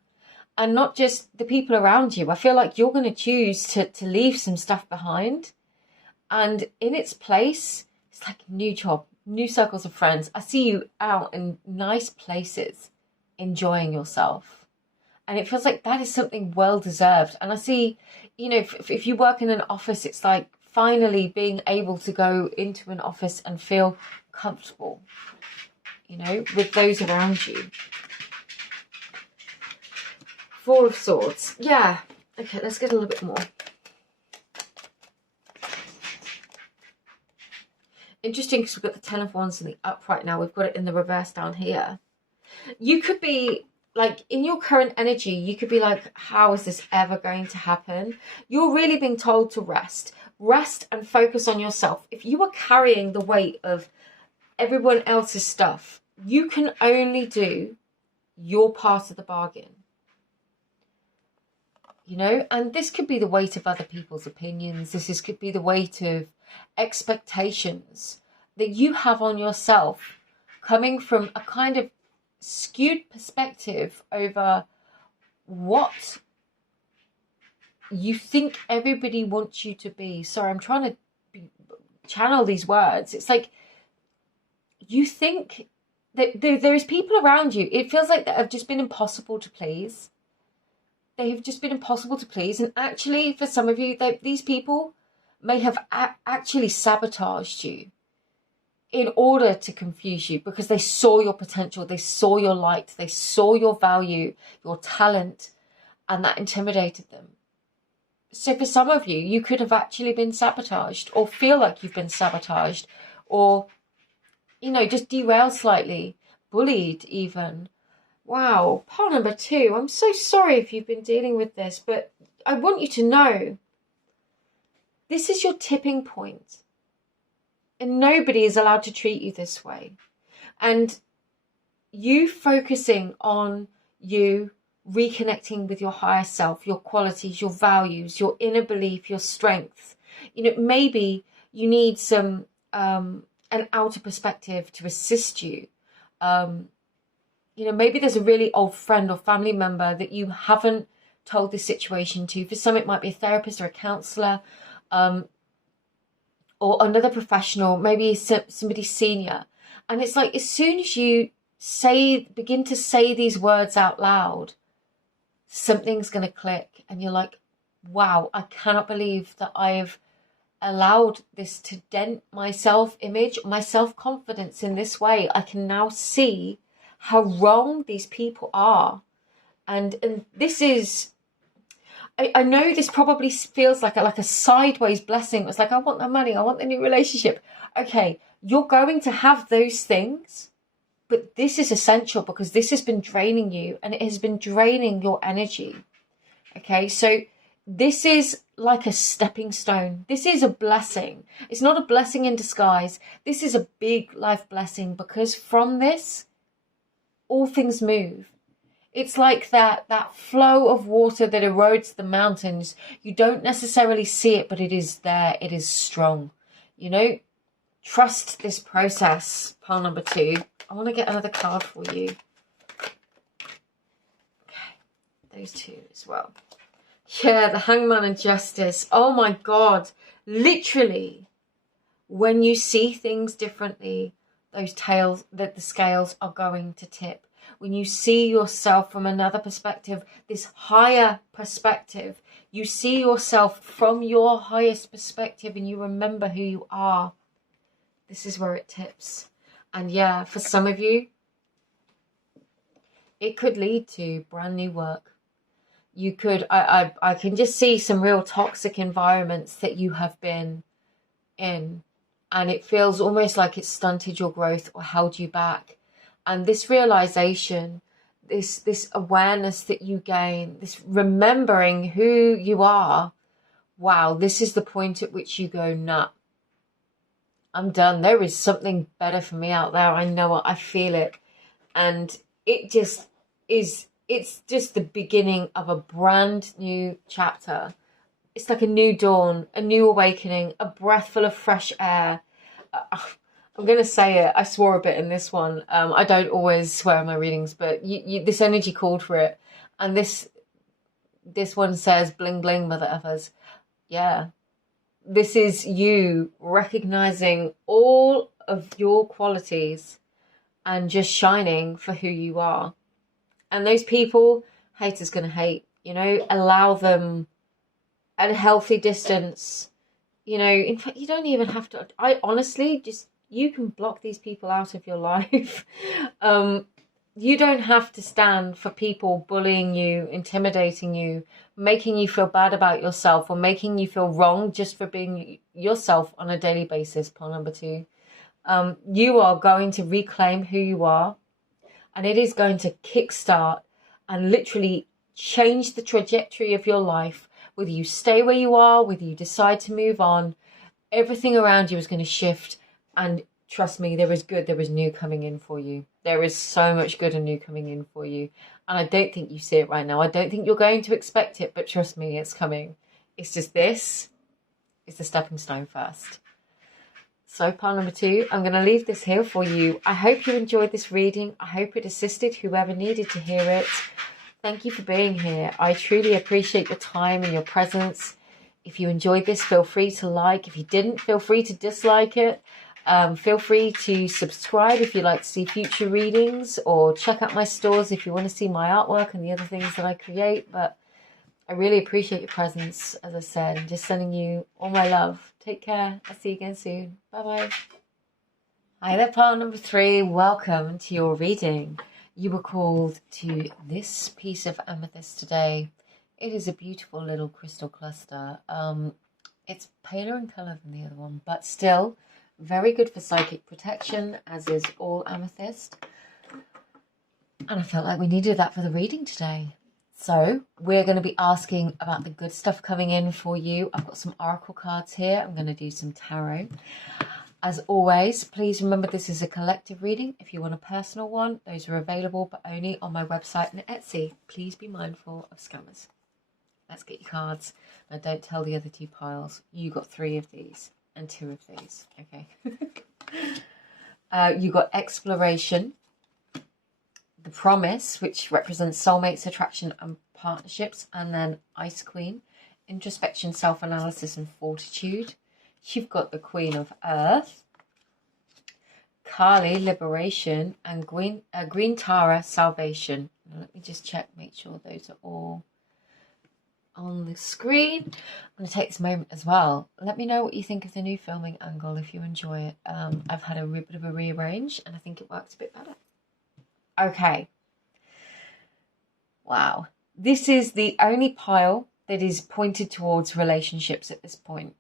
And not just the people around you. I feel like you're going to choose to leave some stuff behind. And in its place, it's like a new job, new circles of friends. I see you out in nice places, enjoying yourself. And it feels like that is something well-deserved. And I see, you know, if you work in an office, it's like finally being able to go into an office and feel comfortable, you know, with those around you. 4 of Swords. Yeah. Okay, let's get a little bit more. Interesting, because we've got the 10 of Wands in the upright now. We've got it in the reverse down here. You could be, like, in your current energy, you could be like, how is this ever going to happen? You're really being told to rest. Rest and focus on yourself. If you are carrying the weight of everyone else's stuff, you can only do your part of the bargain. You know, and this could be the weight of other people's opinions. Could be the weight of expectations that you have on yourself, coming from a kind of skewed perspective over what you think everybody wants you to be. Sorry, I'm trying to channel these words. It's like you think that there's people around you. It feels like that have just been impossible to please. They have just been impossible to please. And actually, for some of you, these people may have actually sabotaged you in order to confuse you, because they saw your potential, they saw your light, they saw your value, your talent, and that intimidated them. So for some of you, you could have actually been sabotaged, or feel like you've been sabotaged, or, you know, just derailed slightly, bullied even. Wow, pile number 2. I'm so sorry if you've been dealing with this, but I want you to know this is your tipping point. And nobody is allowed to treat you this way. And you focusing on you reconnecting with your higher self, your qualities, your values, your inner belief, your strength. You know, maybe you need some an outer perspective to assist you. You know, maybe there's a really old friend or family member that you haven't told this situation to. For some, it might be a therapist or a counsellor, or another professional, maybe somebody senior. And it's like, as soon as you begin to say these words out loud, something's going to click. And you're like, wow, I cannot believe that I've allowed this to dent my self-image, my self-confidence in this way. I can now see how wrong these people are. And this is, I know this probably feels like a sideways blessing. It's like, I want the money, I want the new relationship. Okay, you're going to have those things, but this is essential because this has been draining you and it has been draining your energy. Okay, so this is like a stepping stone. This is a blessing. It's not a blessing in disguise. This is a big life blessing, because from this, all things move. It's like that flow of water that erodes the mountains. You don't necessarily see it, but it is there. It is strong. You know, trust this process. Pile number 2. I want to get another card for you. Okay, those 2 as well. Yeah, the Hangman and Justice. Oh my God. Literally, when you see things differently, the scales are going to tip. When you see yourself from another perspective, this higher perspective, you see yourself from your highest perspective and you remember who you are. This is where it tips. And yeah, for some of you, it could lead to brand new work. You could, I can just see some real toxic environments that you have been in, and it feels almost like it stunted your growth or held you back. And this realization, this awareness that you gain, this remembering who you are, wow, this is the point at which you go, nah, I'm done. There is something better for me out there. I know it, I feel it. And it just is, it's just the beginning of a brand new chapter. It's like a new dawn, a new awakening, a breath full of fresh air. I'm going to say it. I swore a bit in this one. I don't always swear in my readings, but this energy called for it. And this one says, bling, bling, mother effers. Yeah. This is you recognizing all of your qualities and just shining for who you are. And those people, haters going to hate, you know, allow them at a healthy distance. You know, in fact, you don't even have to, I honestly just, you can block these people out of your life. You don't have to stand for people bullying you, intimidating you, making you feel bad about yourself, or making you feel wrong just for being yourself on a daily basis. Pile number 2. You are going to reclaim who you are, and it is going to kickstart and literally change the trajectory of your life. Whether you stay where you are, whether you decide to move on, everything around you is going to shift. And trust me, there is good, there is new coming in for you. There is so much good and new coming in for you. And I don't think you see it right now. I don't think you're going to expect it, but trust me, it's coming. It's just this is the stepping stone first. So pile number 2, I'm going to leave this here for you. I hope you enjoyed this reading. I hope it assisted whoever needed to hear it. Thank you for being here. I truly appreciate your time and your presence. If you enjoyed this, feel free to like. If you didn't, feel free to dislike it. Feel free to subscribe if you'd like to see future readings, or check out my stores if you want to see my artwork and the other things that I create. But I really appreciate your presence, as I said, and just sending you all my love. Take care. I'll see you again soon. Bye-bye. Hi there, pile number 3. Welcome to your reading. You were called to this piece of amethyst today. It is a beautiful little crystal cluster. It's paler in colour than the other one, but still very good for psychic protection, as is all amethyst. And I felt like we needed that for the reading today. So we're going to be asking about the good stuff coming in for you. I've got some oracle cards here. I'm going to do some tarot. As always, please remember this is a collective reading. If you want a personal one, those are available, but only on my website and Etsy. Please be mindful of scammers. Let's get your cards. Now, don't tell the other 2 piles. You got 3 of these and 2 of these. Okay. You got exploration, the promise, which represents soulmates, attraction, and partnerships, and then Ice Queen, introspection, self-analysis, and fortitude. You've got the Queen of Earth, Kali, liberation, and Green Tara, salvation. Now, let me just check, make sure those are all on the screen. I'm going to take this moment as well. Let me know what you think of the new filming angle if you enjoy it. I've had a bit of a rearrange and I think it works a bit better. Okay. Wow. This is the only pile that is pointed towards relationships at this point.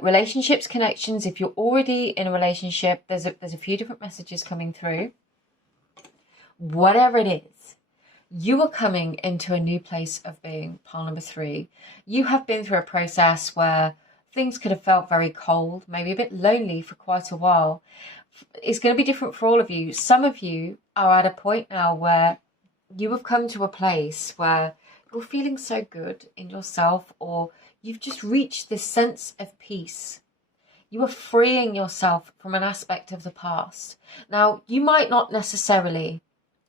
Relationships, connections. If you're already in a relationship, there's a few different messages coming through. Whatever it is, you are coming into a new place of being, pile number 3. You have been through a process where things could have felt very cold, maybe a bit lonely for quite a while. It's going to be different for all of you. Some of you are at a point now where you have come to a place where you're feeling so good in yourself, or you've just reached this sense of peace. You are freeing yourself from an aspect of the past. Now, you might not necessarily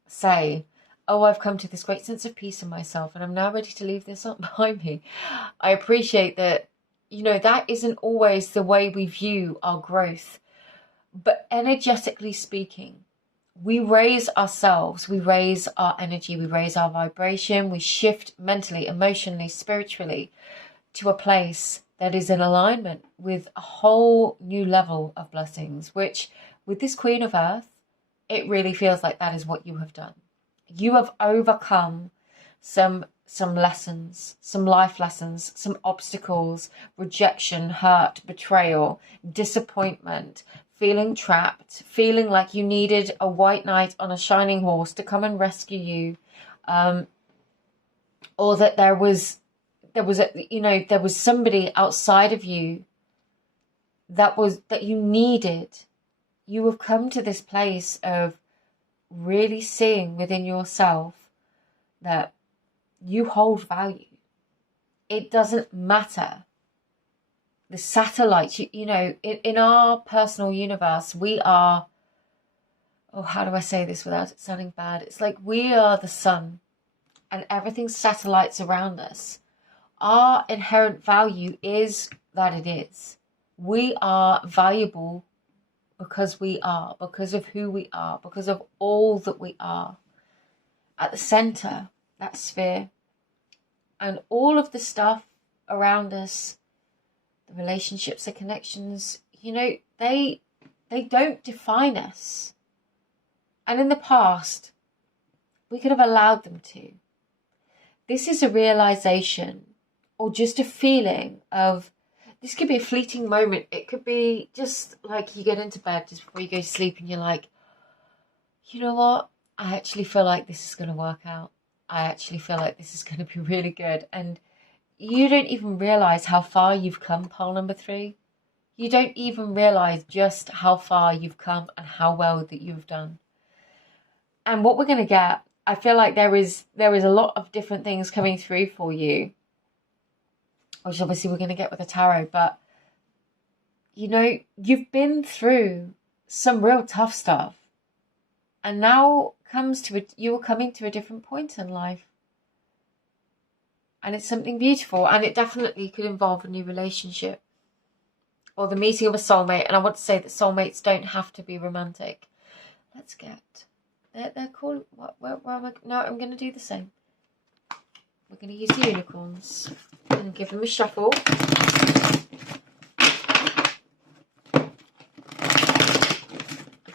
say, oh, I've come to this great sense of peace in myself and I'm now ready to leave this up behind me. I appreciate that, that isn't always the way we view our growth. But energetically speaking, we raise ourselves, we raise our energy, we raise our vibration, we shift mentally, emotionally, spiritually to a place that is in alignment with a whole new level of blessings, which with this Queen of Earth, it really feels like that is what you have done. You have overcome some lessons, some life lessons, some obstacles, rejection, hurt, betrayal, disappointment, feeling trapped, feeling like you needed a white knight on a shining horse to come and rescue you, or that there was somebody outside of you that you needed. You have come to this place of really seeing within yourself that you hold value. It doesn't matter. The satellites, in our personal universe, we are, how do I say this without it sounding bad? It's like we are the sun and everything satellites around us. Our inherent value is that it is. We are valuable because we are, because of who we are, because of all that we are. At the center, that sphere, and all of the stuff around us, the relationships, the connections, they don't define us. And in the past, we could have allowed them to. This is a realization or just a feeling of, this could be a fleeting moment. It could be just like you get into bed just before you go to sleep and you're like, you know what? I actually feel like this is going to work out. I actually feel like this is going to be really good. And you don't even realize how far you've come, pile number 3. You don't even realize just how far you've come and how well that you've done. And what we're going to get, I feel like there is a lot of different things coming through for you, which obviously we're going to get with the tarot. But, you've been through some real tough stuff. And now you are coming to a different point in life. And it's something beautiful. And it definitely could involve a new relationship or the meeting of a soulmate. And I want to say that soulmates don't have to be romantic. Let's get... They're called... Where am I? No, I'm going to do the same. We're going to use the unicorns and give them a shuffle.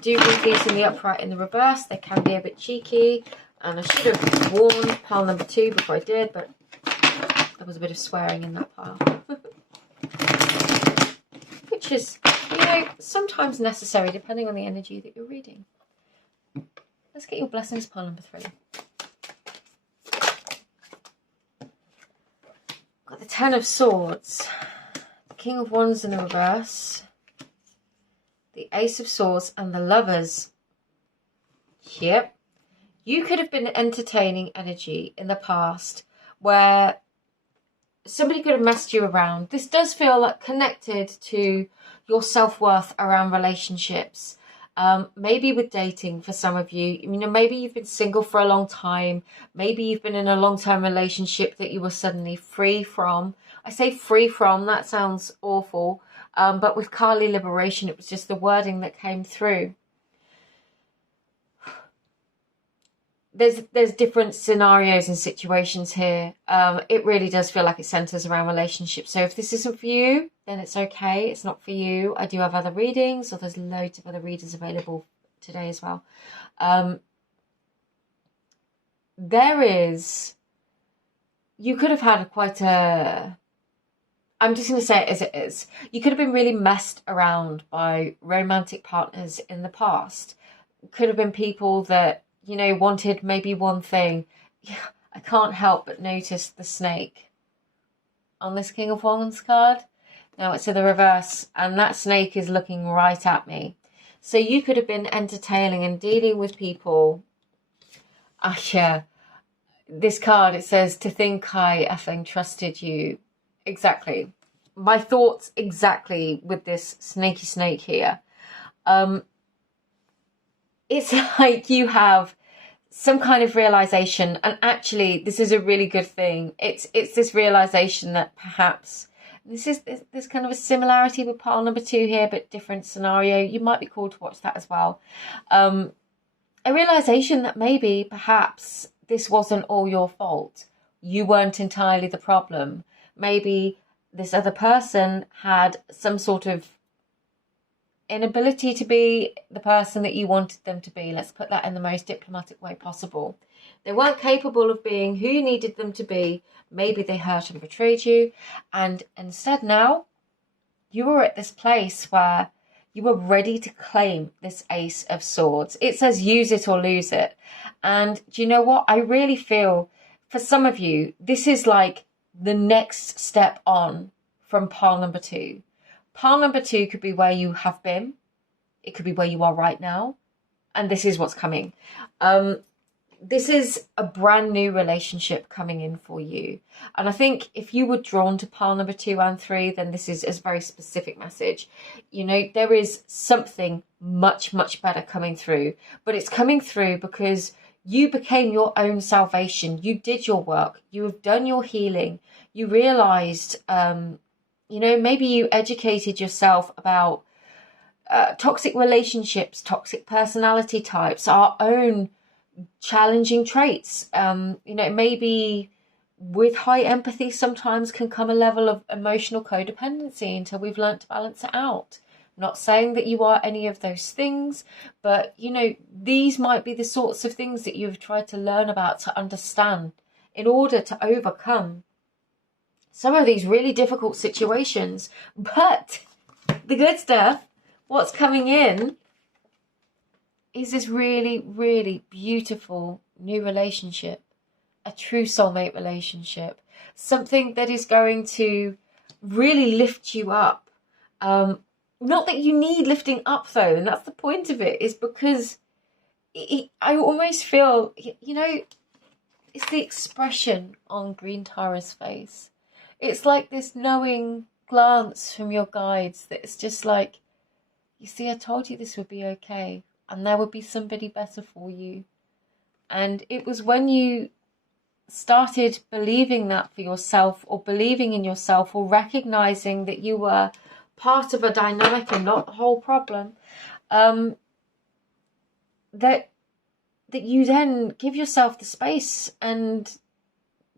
do read these in the upright in the reverse. They can be a bit cheeky. And I should have warned pile number 2 before I did, but there was a bit of swearing in that pile. Which is, you know, sometimes necessary depending on the energy that you're reading. Let's get your blessings, pile number 3. Got the 10 of Swords, the King of Wands in the reverse, the Ace of Swords, and the Lovers. Yep. You could have been entertaining energy in the past where somebody could have messed you around. This does feel like connected to your self-worth around relationships. Maybe with dating for some of you. You know, maybe you've been single for a long time. Maybe you've been in a long-term relationship that you were suddenly free from. I say free from, that sounds awful. But with Kali liberation, it was just the wording that came through. There's different scenarios and situations here. It really does feel like it centers around relationships. So if this isn't for you, then it's okay. It's not for you. I do have other readings, or there's loads of other readers available today as well. You could have had quite a, I'm just going to say it as it is. You could have been really messed around by romantic partners in the past. Could have been people that, you know, wanted maybe one thing. Yeah, I can't help but notice the snake on this King of Wands card. Now it's in the reverse, and that snake is looking right at me. So you could have been entertaining and dealing with people. Yeah. This card, it says, to think I effing trusted you. Exactly. My thoughts exactly with this snaky snake here. It's like you have some kind of realization, and actually this is a really good thing. It's this realization that perhaps there's kind of a similarity with pile number 2 here, but different scenario. You might be called to watch that as well. A realization that maybe perhaps this wasn't all your fault. You weren't entirely the problem. Maybe this other person had some sort of inability to be the person that you wanted them to be. Let's put that in the most diplomatic way possible. They weren't capable of being who you needed them to be. Maybe they hurt and betrayed you. And instead now, you were at this place where you were ready to claim this Ace of Swords. It says use it or lose it. And do you know what? I really feel for some of you, this is like the next step on from pile number 2. Pile number 2 could be where you have been. It could be where you are right now. And this is what's coming. This is a brand new relationship coming in for you. And I think if you were drawn to pile number 2 and 3, then this is a very specific message. You know, there is something much, much better coming through. But it's coming through because you became your own salvation. You did your work. You have done your healing. You realised, you know, maybe you educated yourself about toxic relationships, toxic personality types, our own challenging traits. You know, maybe with high empathy sometimes can come a level of emotional codependency until we've learnt to balance it out. I'm not saying that you are any of those things, but, you know, these might be the sorts of things that you've tried to learn about, to understand in order to overcome some of these really difficult situations. But the good stuff, what's coming in, is this really, really beautiful new relationship, a true soulmate relationship, something that is going to really lift you up. Not that you need lifting up though, and that's the point of it, is because I almost feel, you know, it's the expression on Green Tara's face. It's like this knowing glance from your guides that it's just like, you see, I told you this would be okay, and there would be somebody better for you. And it was when you started believing that for yourself, or believing in yourself, or recognizing that you were part of a dynamic and not the whole problem, that you then give yourself the space and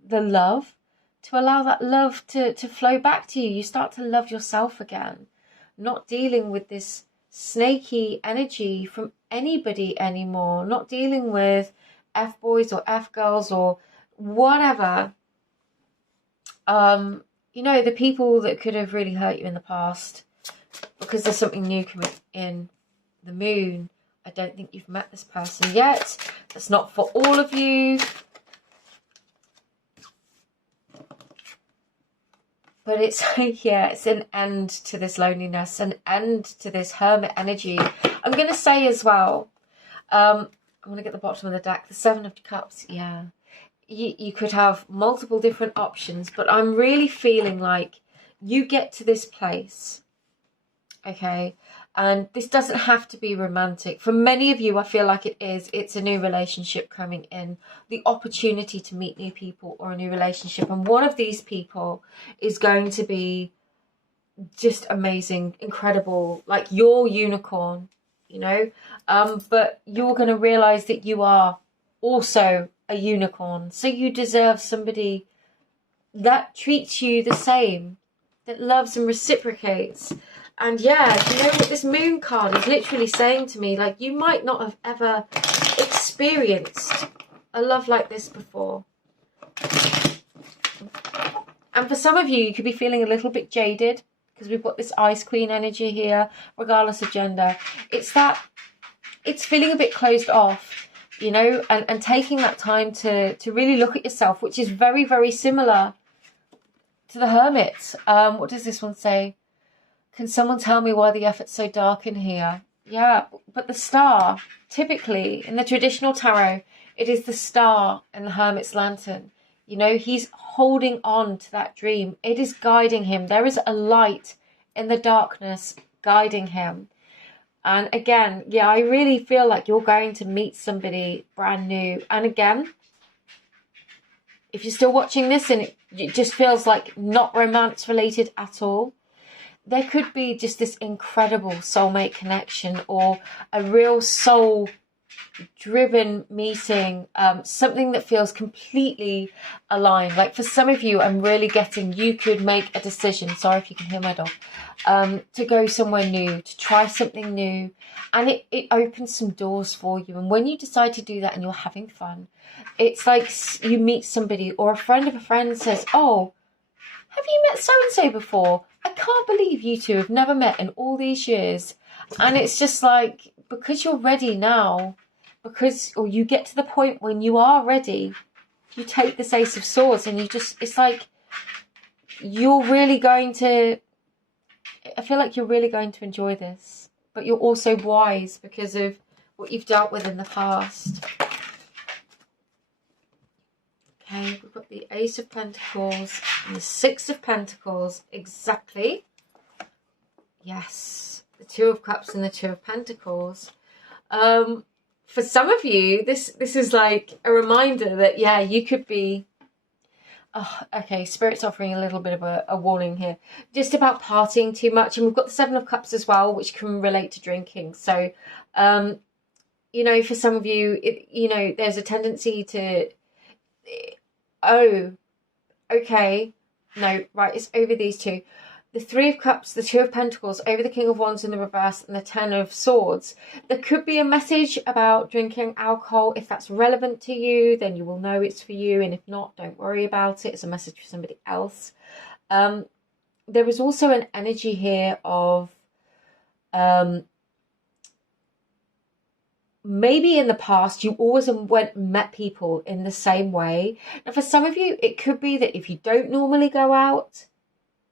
the love to allow that love to flow back to you. You start to love yourself again, not dealing with this snaky energy from anybody anymore. Not dealing with F-boys or F-girls or whatever. You know, the people that could have really hurt you in the past, because there's something new coming in the moon. I don't think you've met this person yet. That's not for all of you. But it's, yeah, it's an end to this loneliness, an end to this hermit energy. I'm going to say as well, I'm going to get the bottom of the deck, the Seven of Cups, yeah. You could have multiple different options, but I'm really feeling like you get to this place, okay? And this doesn't have to be romantic. For many of you, I feel like it is. It's a new relationship coming in, the opportunity to meet new people or a new relationship. And one of these people is going to be just amazing, incredible, like your unicorn, you know? But you're going to realize that you are also a unicorn. So you deserve somebody that treats you the same, that loves and reciprocates. And yeah, you know what this moon card is literally saying to me? Like, you might not have ever experienced a love like this before. And for some of you, you could be feeling a little bit jaded because we've got this Ice Queen energy here, regardless of gender. It's that, it's feeling a bit closed off, you know, and taking that time to really look at yourself, which is very, very similar to the Hermit. What does this one say? Can someone tell me why the effort's so dark in here? Yeah, but the star, typically in the traditional tarot, it is the star in the Hermit's lantern. You know, he's holding on to that dream. It is guiding him. There is a light in the darkness guiding him. And again, yeah, I really feel like you're going to meet somebody brand new. And again, if you're still watching this and it just feels like not romance related at all, there could be just this incredible soulmate connection or a real soul driven meeting, something that feels completely aligned. Like for some of you, I'm really getting you could make a decision, sorry if you can hear my dog, to go somewhere new, to try something new, and it opens some doors for you. And when you decide to do that and you're having fun, it's like you meet somebody or a friend of a friend says, oh, have you met so-and-so before? I can't believe you two have never met in all these years. And it's just like, because you're ready now, or you get to the point when you are ready, you take this Ace of Swords and you just, it's like, you're really going to, I feel like you're really going to enjoy this. But you're also wise because of what you've dealt with in the past. Okay, we've got the Ace of Pentacles and the Six of Pentacles. Exactly. Yes. The Two of Cups and the Two of Pentacles. For some of you, this is like a reminder that, yeah, you could be... Oh, okay, Spirit's offering a little bit of a warning here. Just about partying too much. And we've got the Seven of Cups as well, which can relate to drinking. So, you know, for some of you, you know, there's a tendency to... Oh, okay. No, right, it's over these two. The Three of Cups, the Two of Pentacles, over the King of Wands in the reverse, and the Ten of Swords. There could be a message about drinking alcohol. If that's relevant to you, then you will know it's for you. And if not, don't worry about it. It's a message for somebody else. There is also an energy here of... maybe in the past you always met people in the same way. Now for some of you, it could be that if you don't normally go out,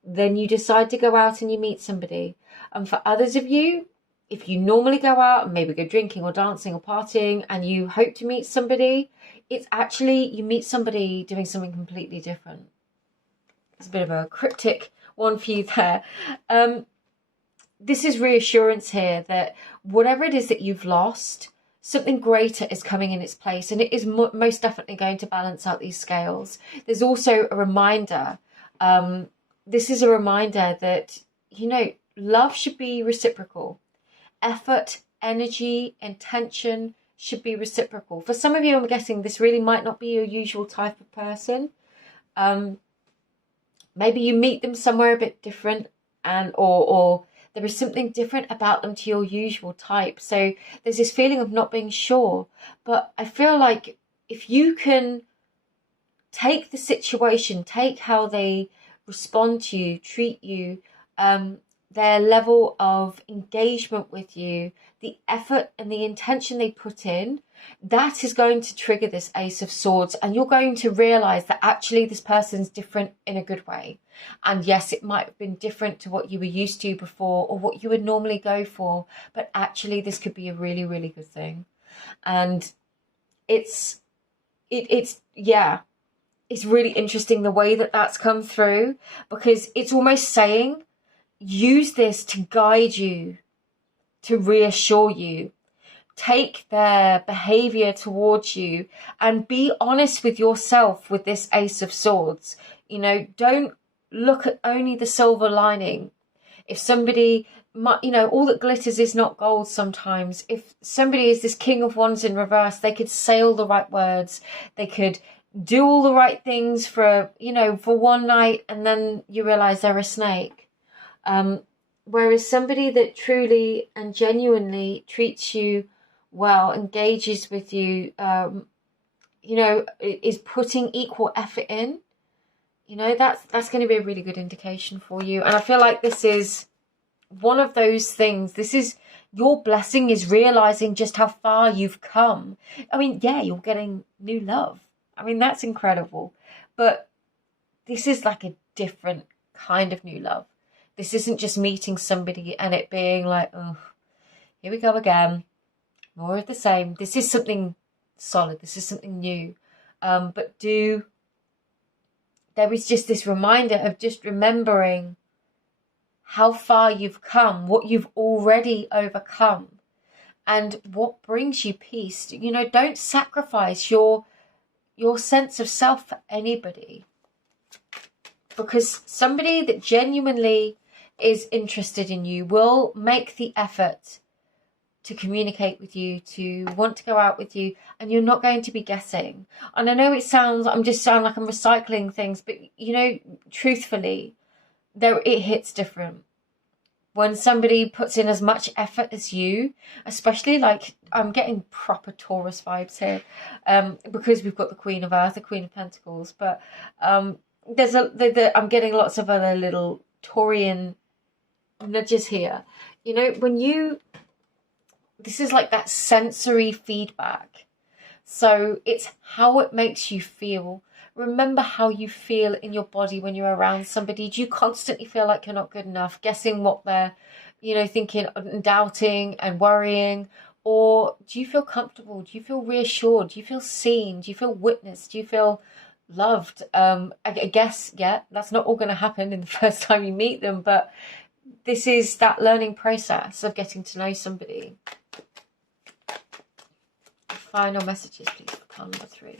then you decide to go out and you meet somebody. And for others of you, if you normally go out and maybe go drinking or dancing or partying and you hope to meet somebody, it's actually you meet somebody doing something completely different. It's a bit of a cryptic one for you there. This is reassurance here that whatever it is that you've lost, something greater is coming in its place, and it is most definitely going to balance out these scales. There's also a reminder, this is a reminder that, you know, love should be reciprocal. Effort, energy, intention should be reciprocal. For some of you, I'm guessing this really might not be your usual type of person. Maybe you meet them somewhere a bit different, and or There is something different about them to your usual type. So there's this feeling of not being sure. But I feel like if you can take the situation, take how they respond to you, treat you, their level of engagement with you, the effort and the intention they put in, that is going to trigger this Ace of Swords. And you're going to realize that actually this person's different in a good way. And yes, it might have been different to what you were used to before or what you would normally go for, but actually this could be a really, really good thing. And it's really interesting the way that that's come through, because it's almost saying, use this to guide you, to reassure you. Take their behavior towards you and be honest with yourself with this Ace of Swords. You know, don't look at only the silver lining. If somebody, all that glitters is not gold sometimes. If somebody is this King of Wands in reverse, they could say all the right words. They could do all the right things for one night, and then you realize they're a snake. Whereas somebody that truly and genuinely treats you well, engages with you, is putting equal effort in, that's going to be a really good indication for you. And I feel like this is one of those things. This is your blessing, is realizing just how far you've come. I mean, yeah, you're getting new love. I mean, that's incredible. But this is like a different kind of new love. This isn't just meeting somebody and it being like, oh, here we go again. More of the same. This is something solid. This is something new. But there is just this reminder of just remembering how far you've come, what you've already overcome, and what brings you peace. Don't sacrifice your sense of self for anybody. Because somebody that genuinely is interested in you will make the effort to communicate with you, to want to go out with you, and you're not going to be guessing. And I know I'm just sound like I'm recycling things, but truthfully, it hits different. When somebody puts in as much effort as you, especially like I'm getting proper Taurus vibes here, because we've got the Queen of Earth, the Queen of Pentacles, but I'm getting lots of other little Taurian nudges here. This is like that sensory feedback. So it's how it makes you feel. Remember how you feel in your body when you're around somebody. Do you constantly feel like you're not good enough, guessing what they're, thinking and doubting and worrying? Or do you feel comfortable? Do you feel reassured? Do you feel seen? Do you feel witnessed? Do you feel loved? I guess, yeah, that's not all going to happen in the first time you meet them, but this is that learning process of getting to know somebody. Final messages, please, for pile number 3.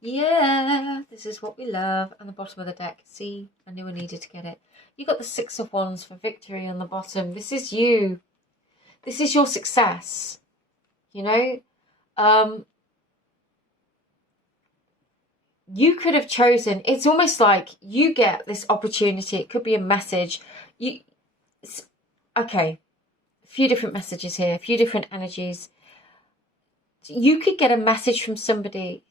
Yeah, this is what we love. And the bottom of the deck. See, I knew I needed to get it. You got the 6 of Wands for victory on the bottom. This is you. This is your success. You could have chosen. It's almost like you get this opportunity. It could be a message. Okay, a few different messages here, a few different energies. You could get a message from somebody,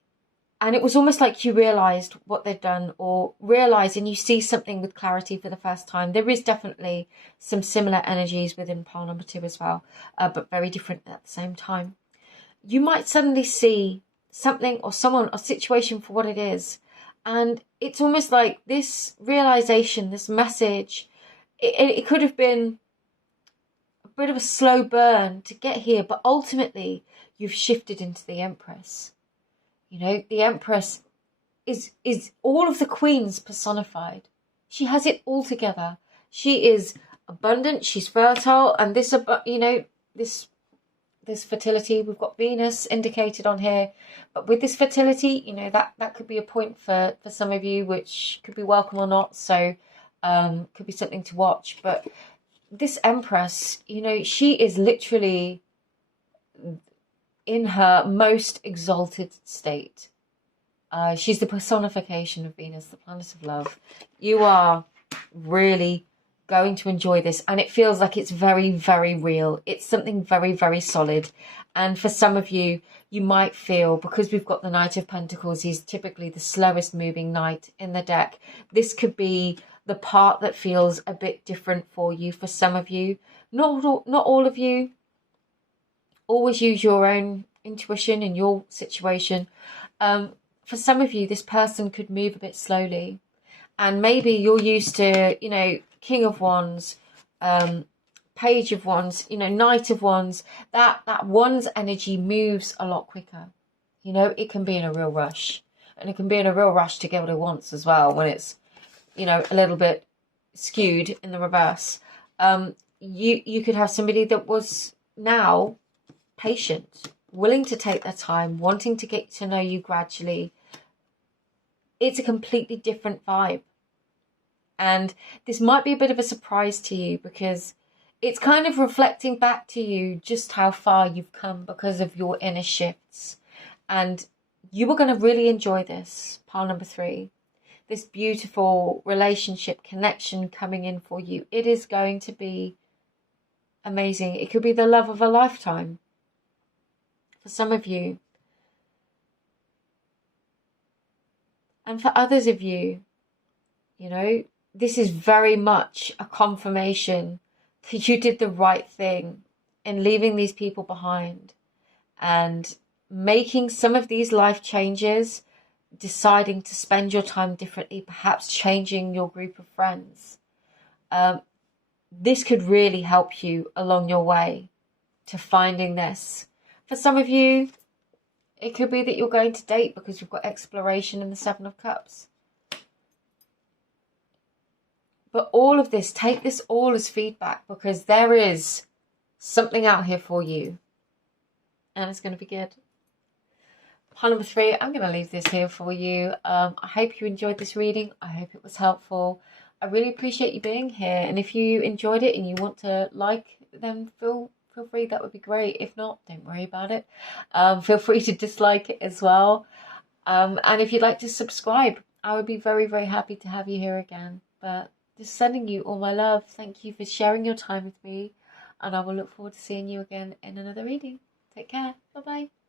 and it was almost like you realised what they've done, or realised, and you see something with clarity for the first time. There is definitely some similar energies within pile number 2 as well, but very different at the same time. You might suddenly see something or someone or situation for what it is, and it's almost like this realization, this message, it could have been a bit of a slow burn to get here, but ultimately you've shifted into the Empress. The Empress is all of the queens personified. She has it all together. She is abundant, she's fertile, and this fertility, we've got Venus indicated on here, but with this fertility, that could be a point for some of you, which could be welcome or not. So could be something to watch. But this Empress, she is literally in her most exalted state. She's the personification of Venus, the planet of love. You are really going to enjoy this, and it feels like it's very, very real. It's something very, very solid. And for some of you, you might feel, because we've got the Knight of Pentacles, he's typically the slowest moving knight in the deck. This could be the part that feels a bit different for you. For some of you, not all of you. Always use your own intuition in your situation. For some of you, this person could move a bit slowly, and maybe you're used to, you know, King of Wands, Page of Wands, you know, Knight of Wands. That Wands energy moves a lot quicker. You know, it can be in a real rush, and it can be in a real rush to get what it wants as well when it's, you know, a little bit skewed in the reverse. You could have somebody that was now patient, willing to take their time, wanting to get to know you gradually. It's a completely different vibe. And this might be a bit of a surprise to you, because it's kind of reflecting back to you just how far you've come because of your inner shifts. And you are going to really enjoy this, pile number 3. This beautiful relationship connection coming in for you. It is going to be amazing. It could be the love of a lifetime for some of you. And for others of you, you know, this is very much a confirmation that you did the right thing in leaving these people behind and making some of these life changes, deciding to spend your time differently, perhaps changing your group of friends. This could really help you along your way to finding this. For some of you, it could be that you're going to date because you've got exploration in the 7 of Cups. But all of this, take this all as feedback, because there is something out here for you. And it's going to be good. Pile number 3, I'm going to leave this here for you. I hope you enjoyed this reading. I hope it was helpful. I really appreciate you being here. And if you enjoyed it and you want to like, then feel free. That would be great. If not, don't worry about it. Feel free to dislike it as well. And if you'd like to subscribe, I would be very, very happy to have you here again. But just sending you all my love. Thank you for sharing your time with me. And I will look forward to seeing you again in another reading. Take care. Bye-bye.